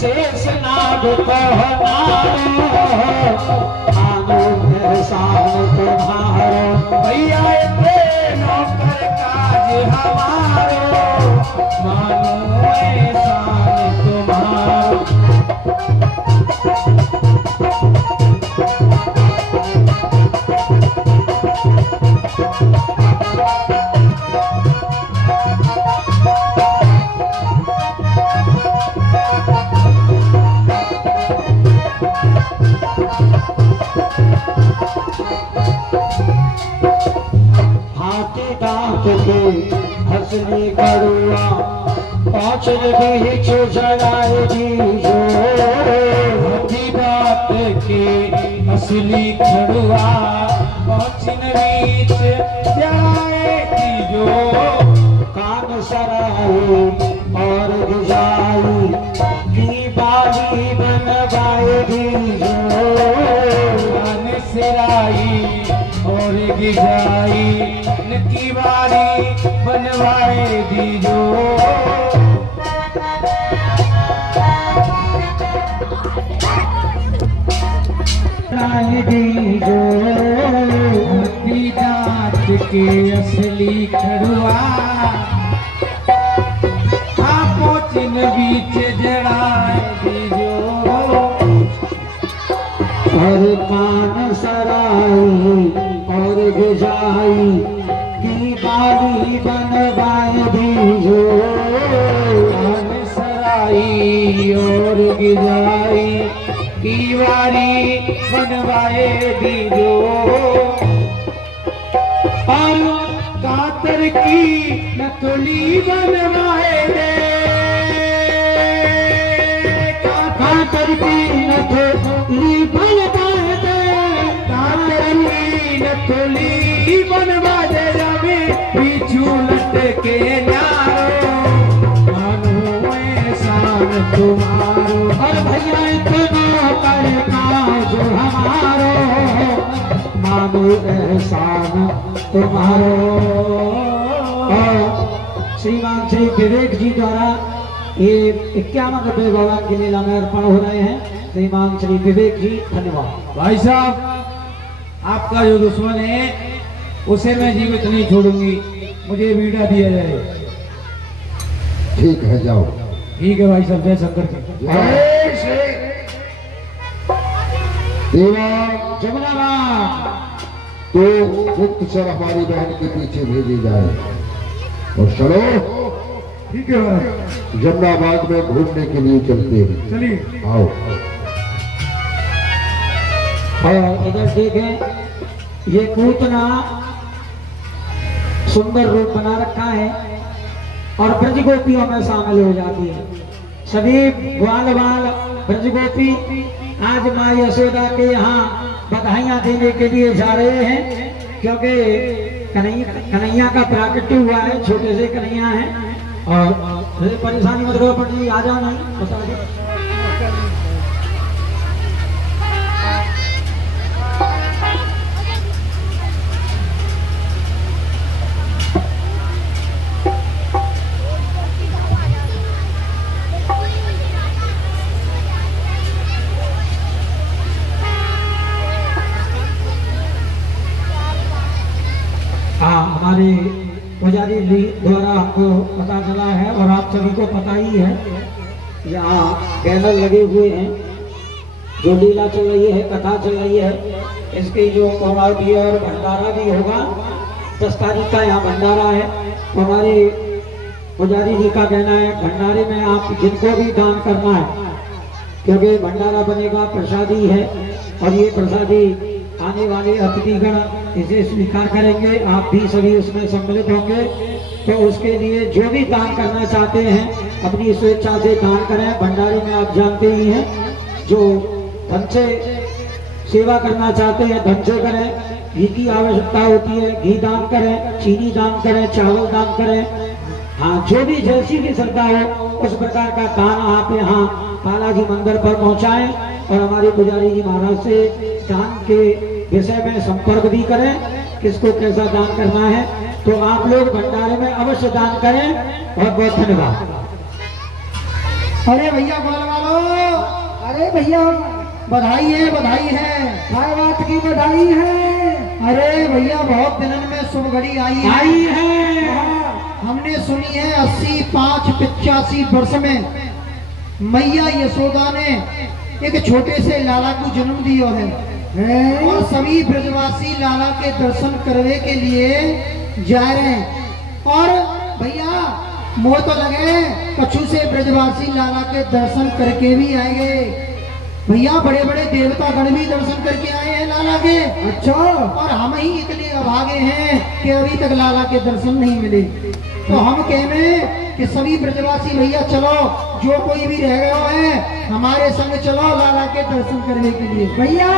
शेष नाग को मानो एहसान तुम्हारो। भैया इतने नौकर काज हमारो, मानो एहसान तुम्हारो। हाथी दांत के हंसली कड़ुआ, पाँच बीच जलाए दीजो। हाथी बात के असली खड़ुआ, पहुंचन बीच जलाए दीजो। कान सराई और गुजाई, की बाली बनवाए दीजो। कान सिराई और गिजाई, नकी बारी बनवाए दीजो। लाए दीजो। हाथी दांत के असली खड़ुआ, आपो चिन बीच जड़ाए दीजो। और कान सराई और गुजाई, की बाली बनवाए दीजो। और गिराई की वारी बनवाए दीजो और कातर की नथुली बनवाए दे कातर की नथुली बनवाए दे कातर की नथुली बनवा दे रवि बिच्छू लटके न्यारो मानो एहसान तुम्हारो और भैया इतना करना जो हमारो मानो एहसान तुम्हारो। और श्रीमान श्री विवेक जी द्वारा ये 51 रुपये भगवान की लीला में अर्पण हो रहे हैं। श्रीमान श्री विवेक जी धन्यवाद। भाई साहब आपका जो दुश्मन है उसे मैं जीवित नहीं छोड़ूंगी, मुझे बीड़ा दिया जाए। ठीक है, जाओ। ठीक है भाई साहब, जय शंकर की। जय श्री देवा। जमुना तो गुप्तचर हमारी बहन के पीछे भेजी जाए और चलो ठीक है भाई, जमुना बाग में घूमने के लिए चलते हैं। चलिए। आओ। और इधर देखें, ये पूतना सुंदर रूप बना रखा है और ब्रज गोपियों में शामिल हो जाती है। सभी ग्वाल बाल ब्रज गोपी आज माँ यशोदा के यहाँ बधाइयाँ देने के लिए जा रहे हैं, क्योंकि कन्हैया का प्राकट्य हुआ है। छोटे से कन्हैया हैं और परेशानी मत करो पंडित जी, आ जाना बता दो। हमारे पुजारी जी द्वारा हमको पता चला है और आप सभी को पता ही है, यहाँ बैनर लगे हुए हैं, जो लीला चल रही है, कथा चल रही है, इसकी जो पौराव भी है और भंडारा भी होगा। 10 तारीख का यहाँ भंडारा है। हमारे पुजारी जी का कहना है भंडारे में आप जिनको भी दान करना है, क्योंकि भंडारा बनेगा प्रसादी है और ये प्रसादी आने वाले अतिथिगण इसे स्वीकार करेंगे, आप भी सभी उसमें सम्मिलित होंगे। तो उसके लिए जो भी दान करना चाहते हैं अपनी स्वेच्छा से दान करें। भंडारे में आप जानते ही हैं, जो धन से सेवा करना चाहते हैं धन से करें। घी की आवश्यकता होती है, घी दान करें, चीनी दान करें, चावल दान करें। हाँ, जो भी जैसी भी श्रद्धा हो उस प्रकार का दान आप यहाँ बालाजी मंदिर पर पहुँचाएं और हमारे पुजारी जी महाराज से दान के विषय में संपर्क भी करें, किसको कैसा दान करना है। तो आप लोग भंडारे में अवश्य दान करें। बहुत बहुत धन्यवाद। अरे भैया बोल वालो, अरे भैया बधाई है, बधाई है। काय बात की बधाई है। अरे भैया बहुत दिनन में शुभ घड़ी आई है। हमने सुनी है 85 वर्ष में मैया यशोदा ने एक छोटे से लाला को जन्म दिया है और सभी ब्रजवासी लाला के दर्शन करने के लिए जा रहे हैं। और भैया मोह तो लगे कछु से ब्रजवासी लाला के दर्शन करके भी आएंगे। भैया बड़े बड़े देवता गण भी दर्शन करके आए हैं लाला के। अच्छा। और हम ही इतने अभागे हैं कि अभी तक लाला के दर्शन नहीं मिले। तो हम कहने कि सभी ब्रजवासी भैया चलो, जो कोई भी रह गया है हमारे संग चलो लाला के दर्शन करने के लिए। भैया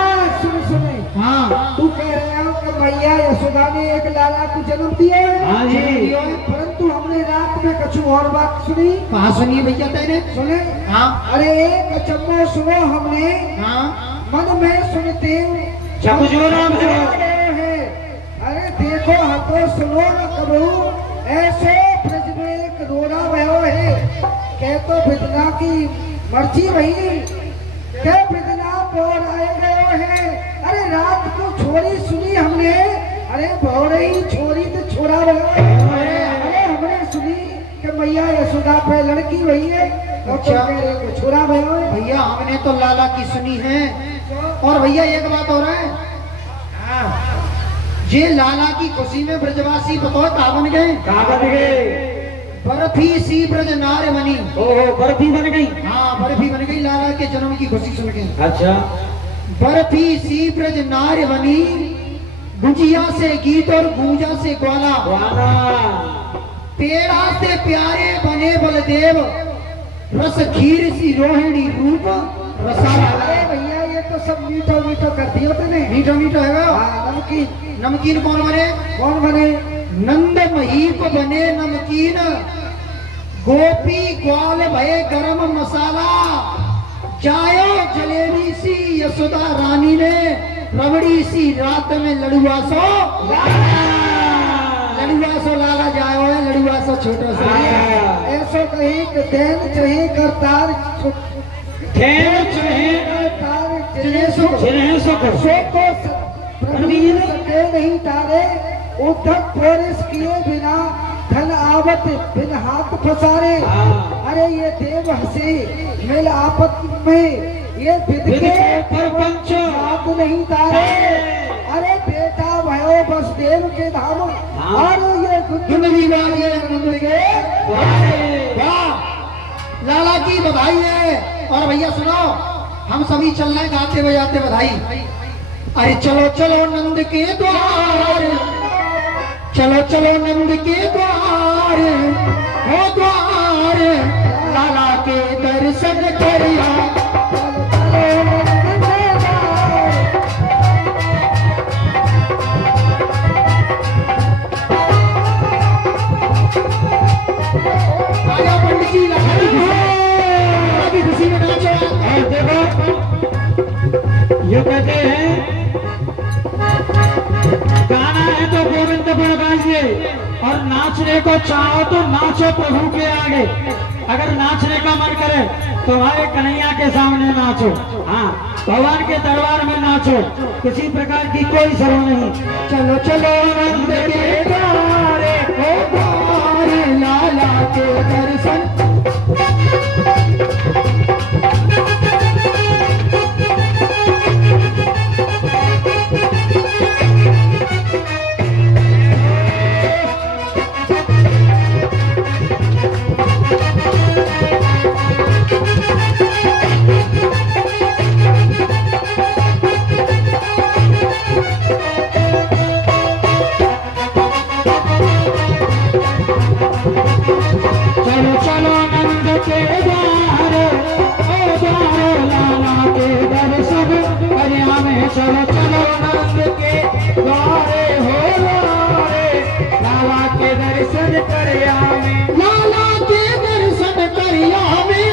सुने। हाँ, तू कह रहे हो कि मैया यशोदा ने एक लाला को जन्म दिया है। हाँ जी। परंतु हमने रात में कछु और बात सुनी। कहाँ सुनिए भैया तेने? सुने। हाँ। अरे एक अचम्भा सुनो हमने। हाँ। मन में सुनते अरे देखो हतो सुनो न कबू, ऐसे ब्रज में एक रोड़ा भयो है। कह तो बिदना की मर्जी वही, क्या बिदना बोल आए गए हैं। अरे रात को छोरी सुनी हमने। अरे बोल रही छोरी तो छोड़ा भयो। अरे हमने सुनी कि मैया यशोदा पे लड़की वही है और तो कह रहे को छोड़ा भयो है। भैया हमने तो लाला की सुनी है। और भैया एक बात हो रहा है, ये लाला की खुशी में ब्रजवासी बताओ कहाँ बन गए? कहाँ बन गए? बर्फी सी ब्रज नार बनी। ओहो, बर्फी बर्फी बन गई। हाँ बर्फी बन गई लाला के जन्म की खुशी सुन के। अच्छा बर्फी सी ब्रज नार बनी, गुजिया से गीत और गूंजा से ग्वाला, वाला पेड़ा से प्यारे बने बलदेव, रस खीर सी रोहिणी रूप रसाला। अरे भैया ये तो सब मीठो मीठो कर दिया तूने। मीठा मीठा है हाँ, नमकीन नमकीन कौन बने? कौन बने? नंद महीप बने नमकीन, गोपी ग्वाल भये गरम मसाला, जायो जलेबी सी यशोदा रानी ने, रबड़ी सी रात में लड़ुआ सो लाला जायो है, लड़ुआ सो छोटो सा। ऐसो कहीं कि देन चाहिए करतार खेल चुहे तार जिन्हें सो जिन्हें सको सो को प्रवीण सके नहीं तारे, उद्धव पोरिस किए बिना धन आवत बिन हाथ फसारे। हाँ। अरे ये देव हंसे मिल आपत में, ये विद विद के के परपंच हाथ नहीं तारे। अरे बेटा भयो बस देव के धाम, हाँ। और ये जिंदगी वाले नंद के वाह, लाला की बधाई है। और भैया सुनो, हम सभी चल रहे हैं गाते बजाते बधाई। अरे चलो चलो नंद के द्वार, चलो चलो नंद के द्वार, हो द्वार, लाला के दर्शन करिया। राजा पंडित जी लाला की खुशी में नाचो। और देखो ये कहते हैं गाना है तो गोविंद गुण गाइए, और नाचने को चाहो तो नाचो प्रभु के आगे। अगर नाचने का मन करे तो भाई कन्हैया के सामने नाचो, हाँ भगवान के दरबार में नाचो, किसी प्रकार की कोई शर्म नहीं। चलो चलो नंद के द्वारे, हो द्वार, लाला के दर्शन। चलो चलो नंद के द्वार, ओ द्वार, लाला के दर्शन करिया में। चलो चलो नंद के द्वारे, हो द्वारे, लाला के दर्शन करिया में। लाला के दर्शन करिया में,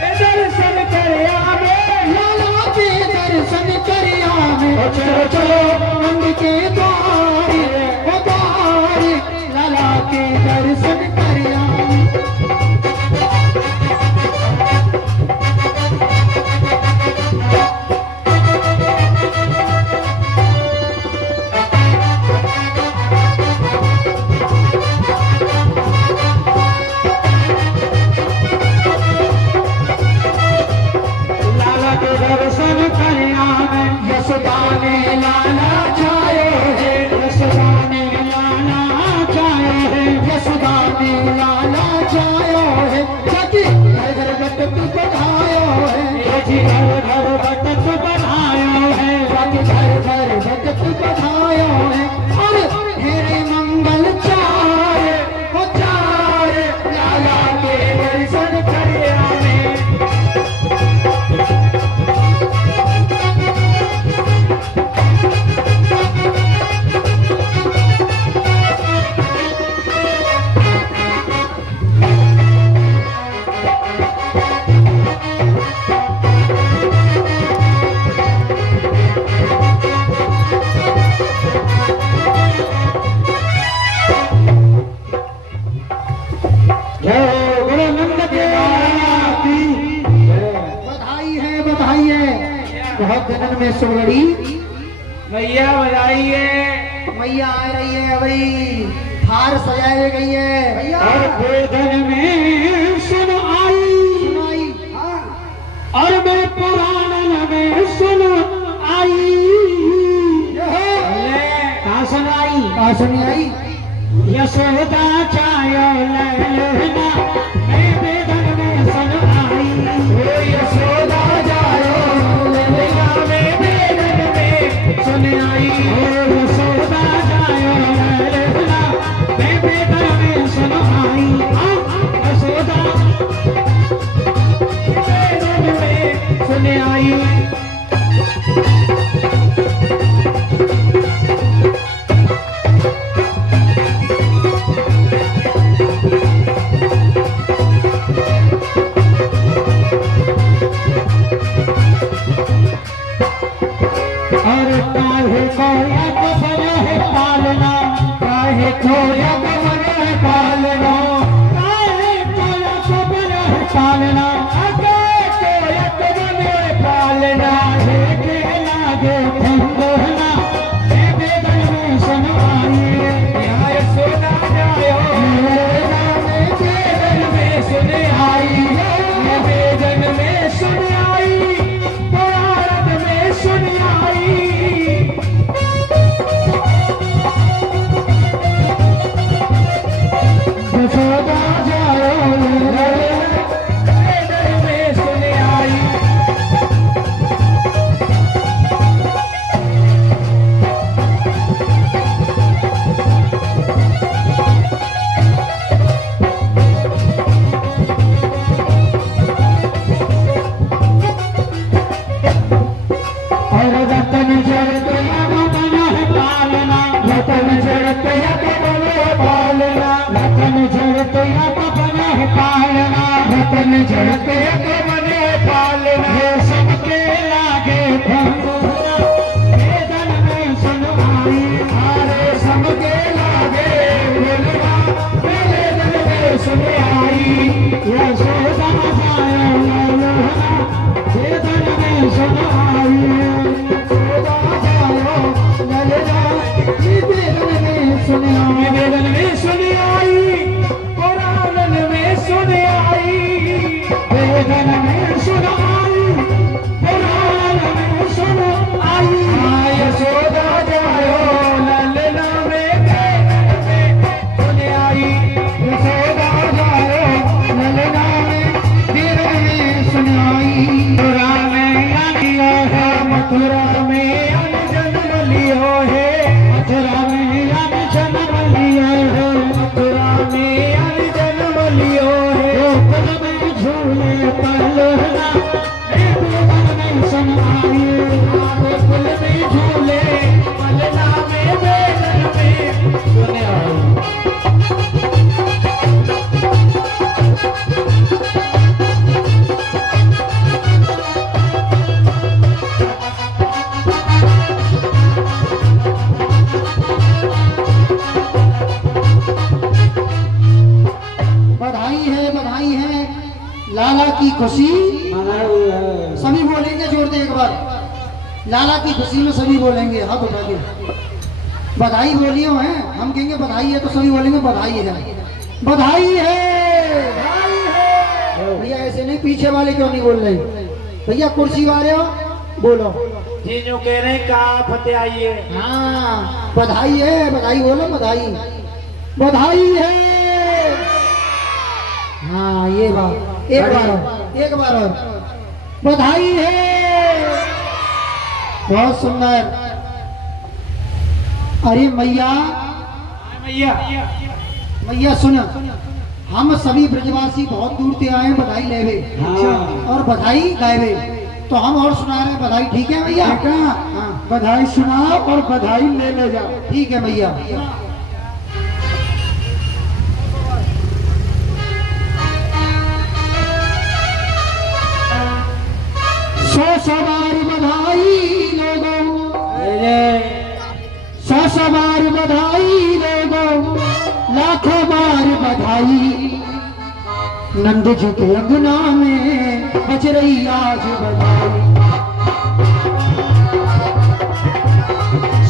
दर्शन करिया में, लाला के दर्शन करिया में। चलो चलो नंद के द्वारे, हो द्वारे, लाला के दर्शन करिया में। लाला के दर्शन करिया में। यशोदा ने लाला छायो है, यशोदा ने लाला छायो है, यशोदा ने लाला छायो है, जाके घर घर बटक बधायो है, जी घर घर बटक बनायो है, जाके घर घर बटक बधायो है। और हेरे मंगल चार, हो चार, लाला के दर्शन करिया में। जय गुरु नंद के बधाई है। बहुत जनन में सुगड़ी भैया बजाइए। मैया आ रही है, अभी हार सजाए गई है। भैया और वेदन में सुन आई, सुनाई, और मैं पुराण में सुन आई। कहाँ सुन आई? कहाँ सुनी आई? यशोदा चायो ललना, मैं वेदन में बेदन में सुन आई। और काहे को यक बन है पालना, काहे को यक बन है पालना, काहे को यक बन है पालना, काहे को यक बन है पालना। हे के लागे ठंडना, हे बेदन में सुन आई। न्याय सुना जायो, हे बेदन में सुन आई, हे बेदन में सुन आई, पुराण में सुन आई। यशोदा जायो बेदन में सुन आई। और रतन जड़त यक बन है पालना, रतन जड़त यक बन है पालना, रतन जड़त यक बन है पालना, रतन जड़त यक बन है पालना। हे सबके लागे ठंडना, बेदन में सुन आई। अरे सबके लागे ठंडना, बेदन में सुन आई। यशोदा जायो ललना, बेदन में सुन आई। यशोदा जायो ललना, बेदन में सुन आई। बेदन में सुन आई, पुराण में सुन आई। बेदन में सुन आई, पुराण में सुन आई। यशोदा जायो ललना, बेदन में सुन आई। यशोदा जायो ललना, बेदन में सुन आई। मथुरा में आनियो है, मथुरा में अन जन्म लियो है, मथुरा में अन जन्म लियो है, मथुरा में अन जन्म लियो है। गोकुल में झूले पलना, बेदन में सुन आई। गोकुल में झूले पलना, बेदन में सुन आई। बधाई है लाला की खुशी। सभी बोलेंगे जोर दे एक बार, लाला की खुशी में सभी बोलेंगे हाथ उठा के। बधाई बोलियो है, हम कहेंगे बधाई है तो सभी बोलेंगे बधाई है, बधाई है। भैया ऐसे नहीं, पीछे वाले क्यों नहीं बोल रहे? भैया कुर्सी वाले हो बोलो। जी जो कह रहे हैं कहा फतेह आइए। हाँ बधाई है, बधाई बोलो, बधाई बधाई है। हाँ ये बात, एक बार और, एक बार और, बधाई है। बहुत सुंदर। अरे मैया, मैया मैया सुन, हम सभी ब्रजवासी बहुत दूर से आए हैं बधाई लेवे। हाँ। और बधाई गावे, तो हम और सुना रहे हैं बधाई। ठीक है भैया? हाँ, बधाई सुनाओ और बधाई ले जाओ। ठीक है भैया। सौ बार बधाई लोगों, सौ बार बधाई लोगों, लाखों बार बधाई। नंद जी के अंगना में बज रही आज बधाई।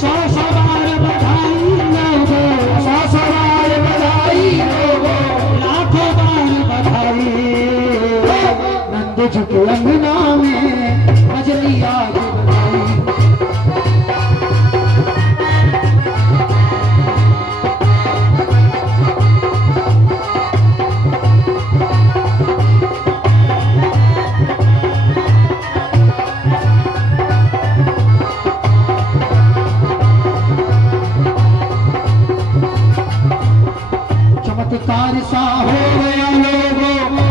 सौ बार बधाई लोगों, सौ बार बधाई लोगों, लाखों बार बधाई। नंद जी के अंगना में बज रही आज बधाई। चमत्कार सा हो गया लोगों,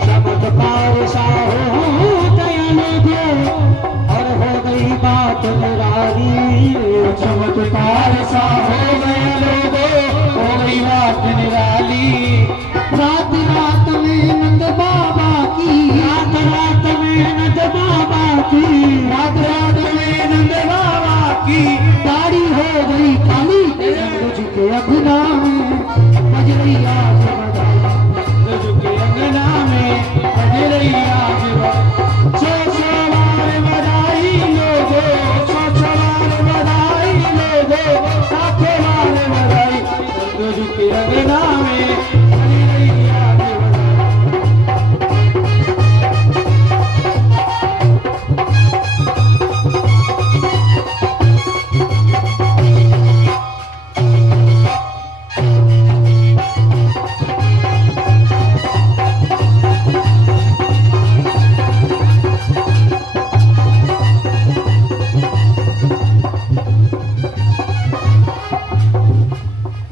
चमत्कार सा हो दयालु दो और हो गई बात निराली। चमत्कार सा हो गया लोगो हो गई बात निराली। रात रात में नंद बाबा की, रात रात में नंद बाबा की, रात रात में नंद बाबा की दाढ़ी हो गई काली। मुझके अगना में बज रही आज बधाई, झुके अंगना में बज रही आज सौ सवार बधाई लोगो, सौ सवार बधाई लोगो, साथों वार बधाई। झुके अंगना में बज रही आज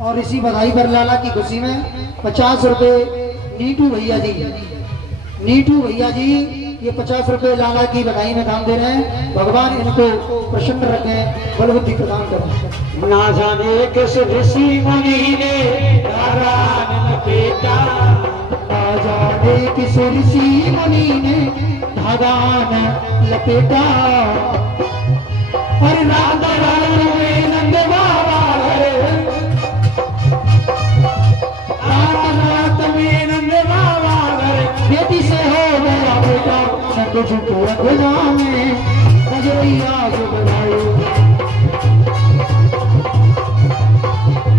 और इसी बधाई पर लाला की खुशी में 50 रुपए नीटू भैया जी, नीटू भैया जी ये 50 रुपए लाला की बधाई में दान दे रहे हैं। भगवान इनको प्रसन्न रखें, बल बुद्धि प्रदान करें। ना जाने किस ऋषि मुनि ने नारायण लपेटा। ना जाने किस ऋषि मुनि ने धागा न लपेटा। और रात रात में नंद बाबा घरे, रात रात में नंद बाबा घरे बेटी से हो गया बेटा। नंद झुको अगना में बज रही आज बधाई।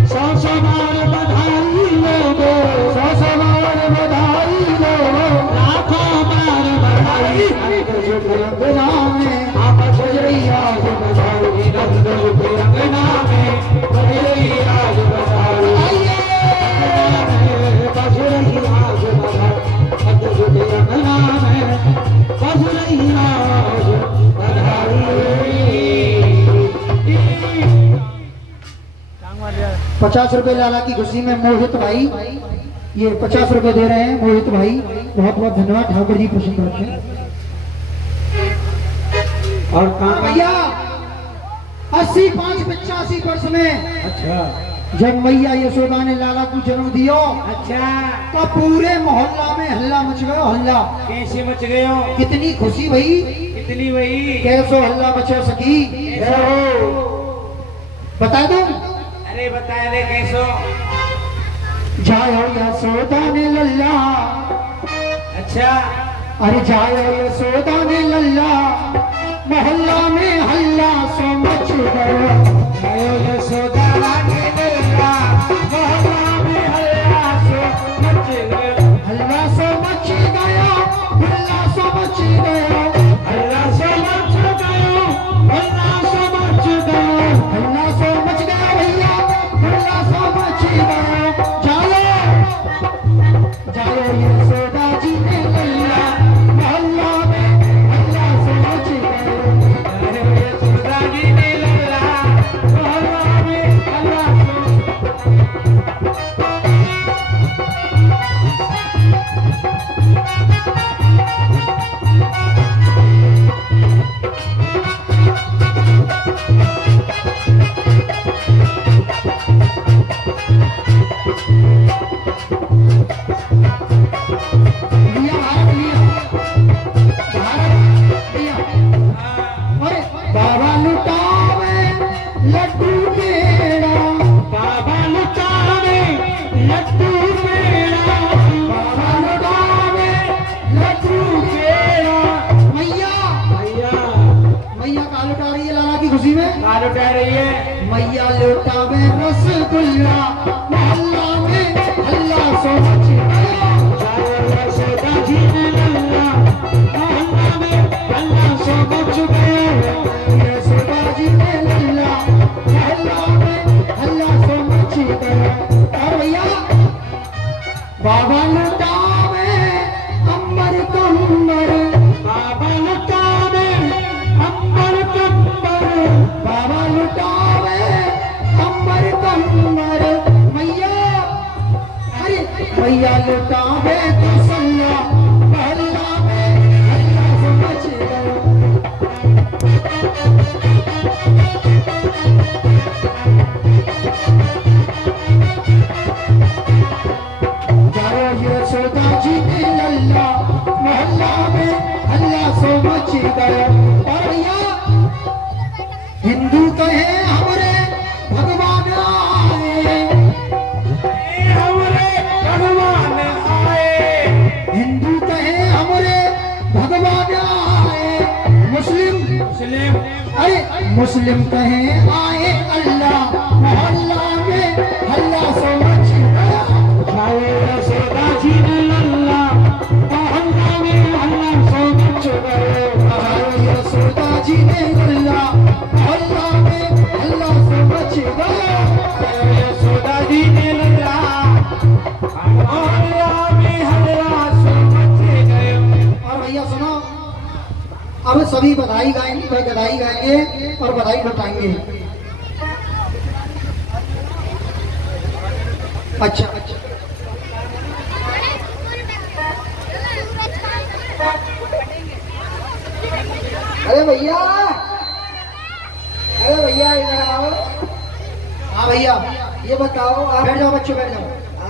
सौ सौ बार बधाई लोगो, सौ सौ बार बधाई लोगो, लाखों बार बधाई। नंद झुको अगना में बज रही आज बधाई। नंद झुके अंगना में बज रही आज बधाई। बज रही आज बधाई। नंद झुके अंगना में बज रही आज बधाई। 50 रुपए लाला की खुशी में मोहित भाई ये 50 रुपए दे रहे हैं। मोहित भाई बहुत बहुत धन्यवाद। ठाकुर जी प्रसन्न रखें। और कहाँ भैया 85 वर्ष में अच्छा जब मैया यशोदा ने लाला को जन्म दियो अच्छा तो पूरे मोहल्ला में हल्ला मच गयो। हल्ला कैसे मच गए हो? कितनी खुशी भई, कितनी वही कैसो हल्ला मचा सकी बता दो। अरे बता दे कैसो। जायो यशोदा ने लल्ला, अच्छा अरे जायो यशोदा ने लल्ला, मोहल्ला में हल्ला सो मच गयो। आयो यशोदा ने लल्ला, मोहल्ला में हल्ला सो मच गयो। हल्ला सो मच गयो, हल्ला सो मच गयो, हल्ला सो मच गयो, हल्ला सो मच गयो, हल्ला सो मच गया भैया, हल्ला सो मच गयो। जायो यशोदा जी ने लल्ला, मोहल्ला में हल्ला सो मच गयो। अरे यशोदा जी ने लल्ला, मोहल्ला में हल्ला सो लिया भारत लिया, भारत लिया। अरे बाबा लुटावे लड्डू पेड़ा, बाबा लुटावे लड्डू पेड़ा, बाबा लुटावे लड्डू पेड़ा। मैया भैया मैया का लुटा रही है लाला की खुशी में। काल उठा रही है। मैया लुटावे रसगुल्ला, मोहल्ला में हल्ला सो मच गया। जायो यशोदा जी ने लल्ला, मोहल्ला में हल्ला सो मच गयो। यशोदा जी ने लल्ला, मोहल्ला में हल्ला सो मच गया। और भैया बाबा लुटावे अंबर कंबर, बाबा लुटावे अंबर कंबर, बाबा लुटावे अंबर कंबर। मैया अरे मैया लुटावे तो यशोदा जी ने लल्ला मोहल्ला में हल्ला सो मच गया। और भैया हिंदू कहे हमरे भगवान आए, हमरे भगवान आए, हिंदू कहे हमरे भगवान आए, मुस्लिम अरे मुस्लिम कहे आए अल्लाह मोहल्ला में हल्ला सो मच गया। आए यशोदा जी ने लल्ला मोहल्ला में हल्ला सो मच गया। यशोदा जी ने लल्ला मोहल्ला में हल्ला सो मच गया। यशोदा जी ने लल्ला मोहल्ला में हल्ला सो मच गया। और भैया सुनो, अब सभी बधाई गाएंगे, बधाई गाएंगे और बधाई लौटाएंगे। अच्छा अच्छा अरे भैया, अरे भैया इधर आओ। हाँ भैया, ये बताओ बैठ आप, जाओ बच्चों, बैठ जाओ।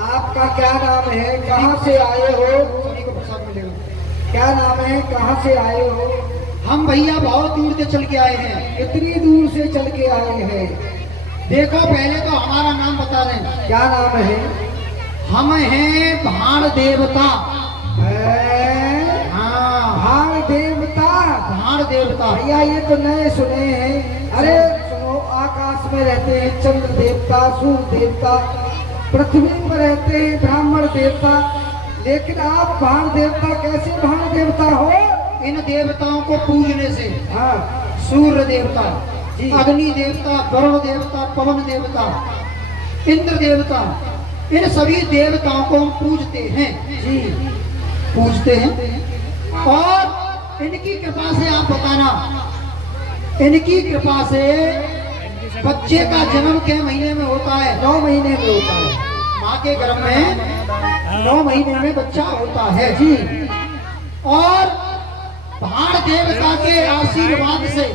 आपका क्या नाम है, कहाँ से आए हो? सभी को प्रसाद मिलेगा। क्या नाम है, कहाँ से आए हो? हम भैया बहुत दूर से चल के आए हैं। इतनी दूर से चल के आए हैं, देखो पहले तो हमारा नाम बता दें। क्या नाम है? हम हैं भाण देवता। हाँ, भाण देवता। भाण देवता। भैया ये तो नए सुने हैं। अरे सुनो, आकाश में रहते हैं चंद्र देवता, सूर्य देवता, पृथ्वी पर रहते हैं ब्राह्मण देवता, लेकिन आप भाण देवता कैसे भाण देवता हो? इन देवताओं को पूजने से हाँ सूर्य देवता, जी। अग्नि देवता, वरुण देवता, पवन देवता, इंद्र देवता, इन सभी देवताओं को हम पूजते हैं जी, पूजते हैं। और इनकी कृपा से आप बताना, इनकी कृपा से बच्चे का जन्म के महीने में होता है? 9 महीने में होता है। माँ के गर्भ में 9 महीने में बच्चा होता है जी। और भाण देवता के आशीर्वाद से,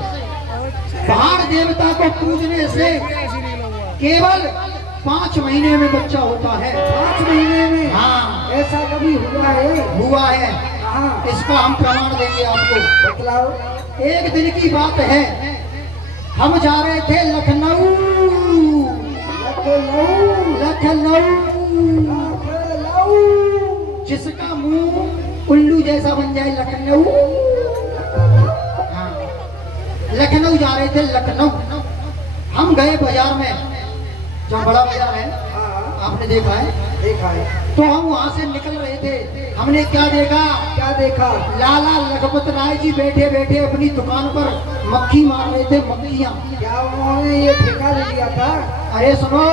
भाण देवता को पूजने से केवल 5 महीने में बच्चा होता है। 5 महीने में? हाँ, ऐसा कभी हुआ है? हुआ है। हाँ इसका हम प्रमाण देंगे आपको। बतलाओ। एक दिन की बात है, हम जा रहे थे लखनऊ। लखनऊ, जिसका मुंह उल्लू जैसा बन जाए, लखनऊ। हाँ, लखनऊ जा रहे थे, लखनऊ। हम गए बाजार में, जो बड़ा बाजार है, हाँ आपने देखा है। देखा है। तो हम वहाँ से निकल रहे थे, हमने क्या देखा? क्या देखा? लाला लखपत राय जी बैठे बैठे अपनी दुकान पर मक्खी मार रहे थे, मक्खियाँ। क्या उन्होंने ये ठेका ले लिया था? अरे सुनो,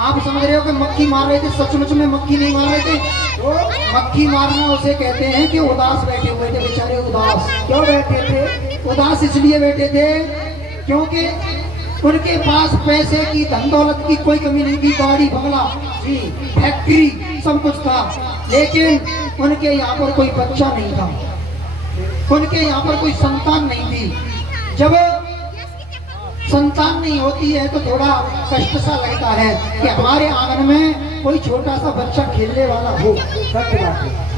आप समझ रहे हो कि मक्खी मार रहे थे, सचमुच में मक्खी नहीं मार रहे थे। तो मक्खी मारना उसे कहते हैं कि उदास बैठे हुए थे बेचारे, उदास। क्यों बैठे थे? उदास इसलिए बैठे थे क्योंकि उनके पास पैसे की, धन दौलत की कोई कमी नहीं थी, गाड़ी बंगला जी, फैक्ट्री, सब कुछ था, लेकिन उनके यहाँ पर कोई बच्चा नहीं था, उनके यहाँ पर कोई संतान नहीं थी। जब संतान नहीं होती है तो थोड़ा कष्ट सा लगता है कि हमारे आंगन में कोई छोटा सा बच्चा खेलने वाला हो। सत्य बात है।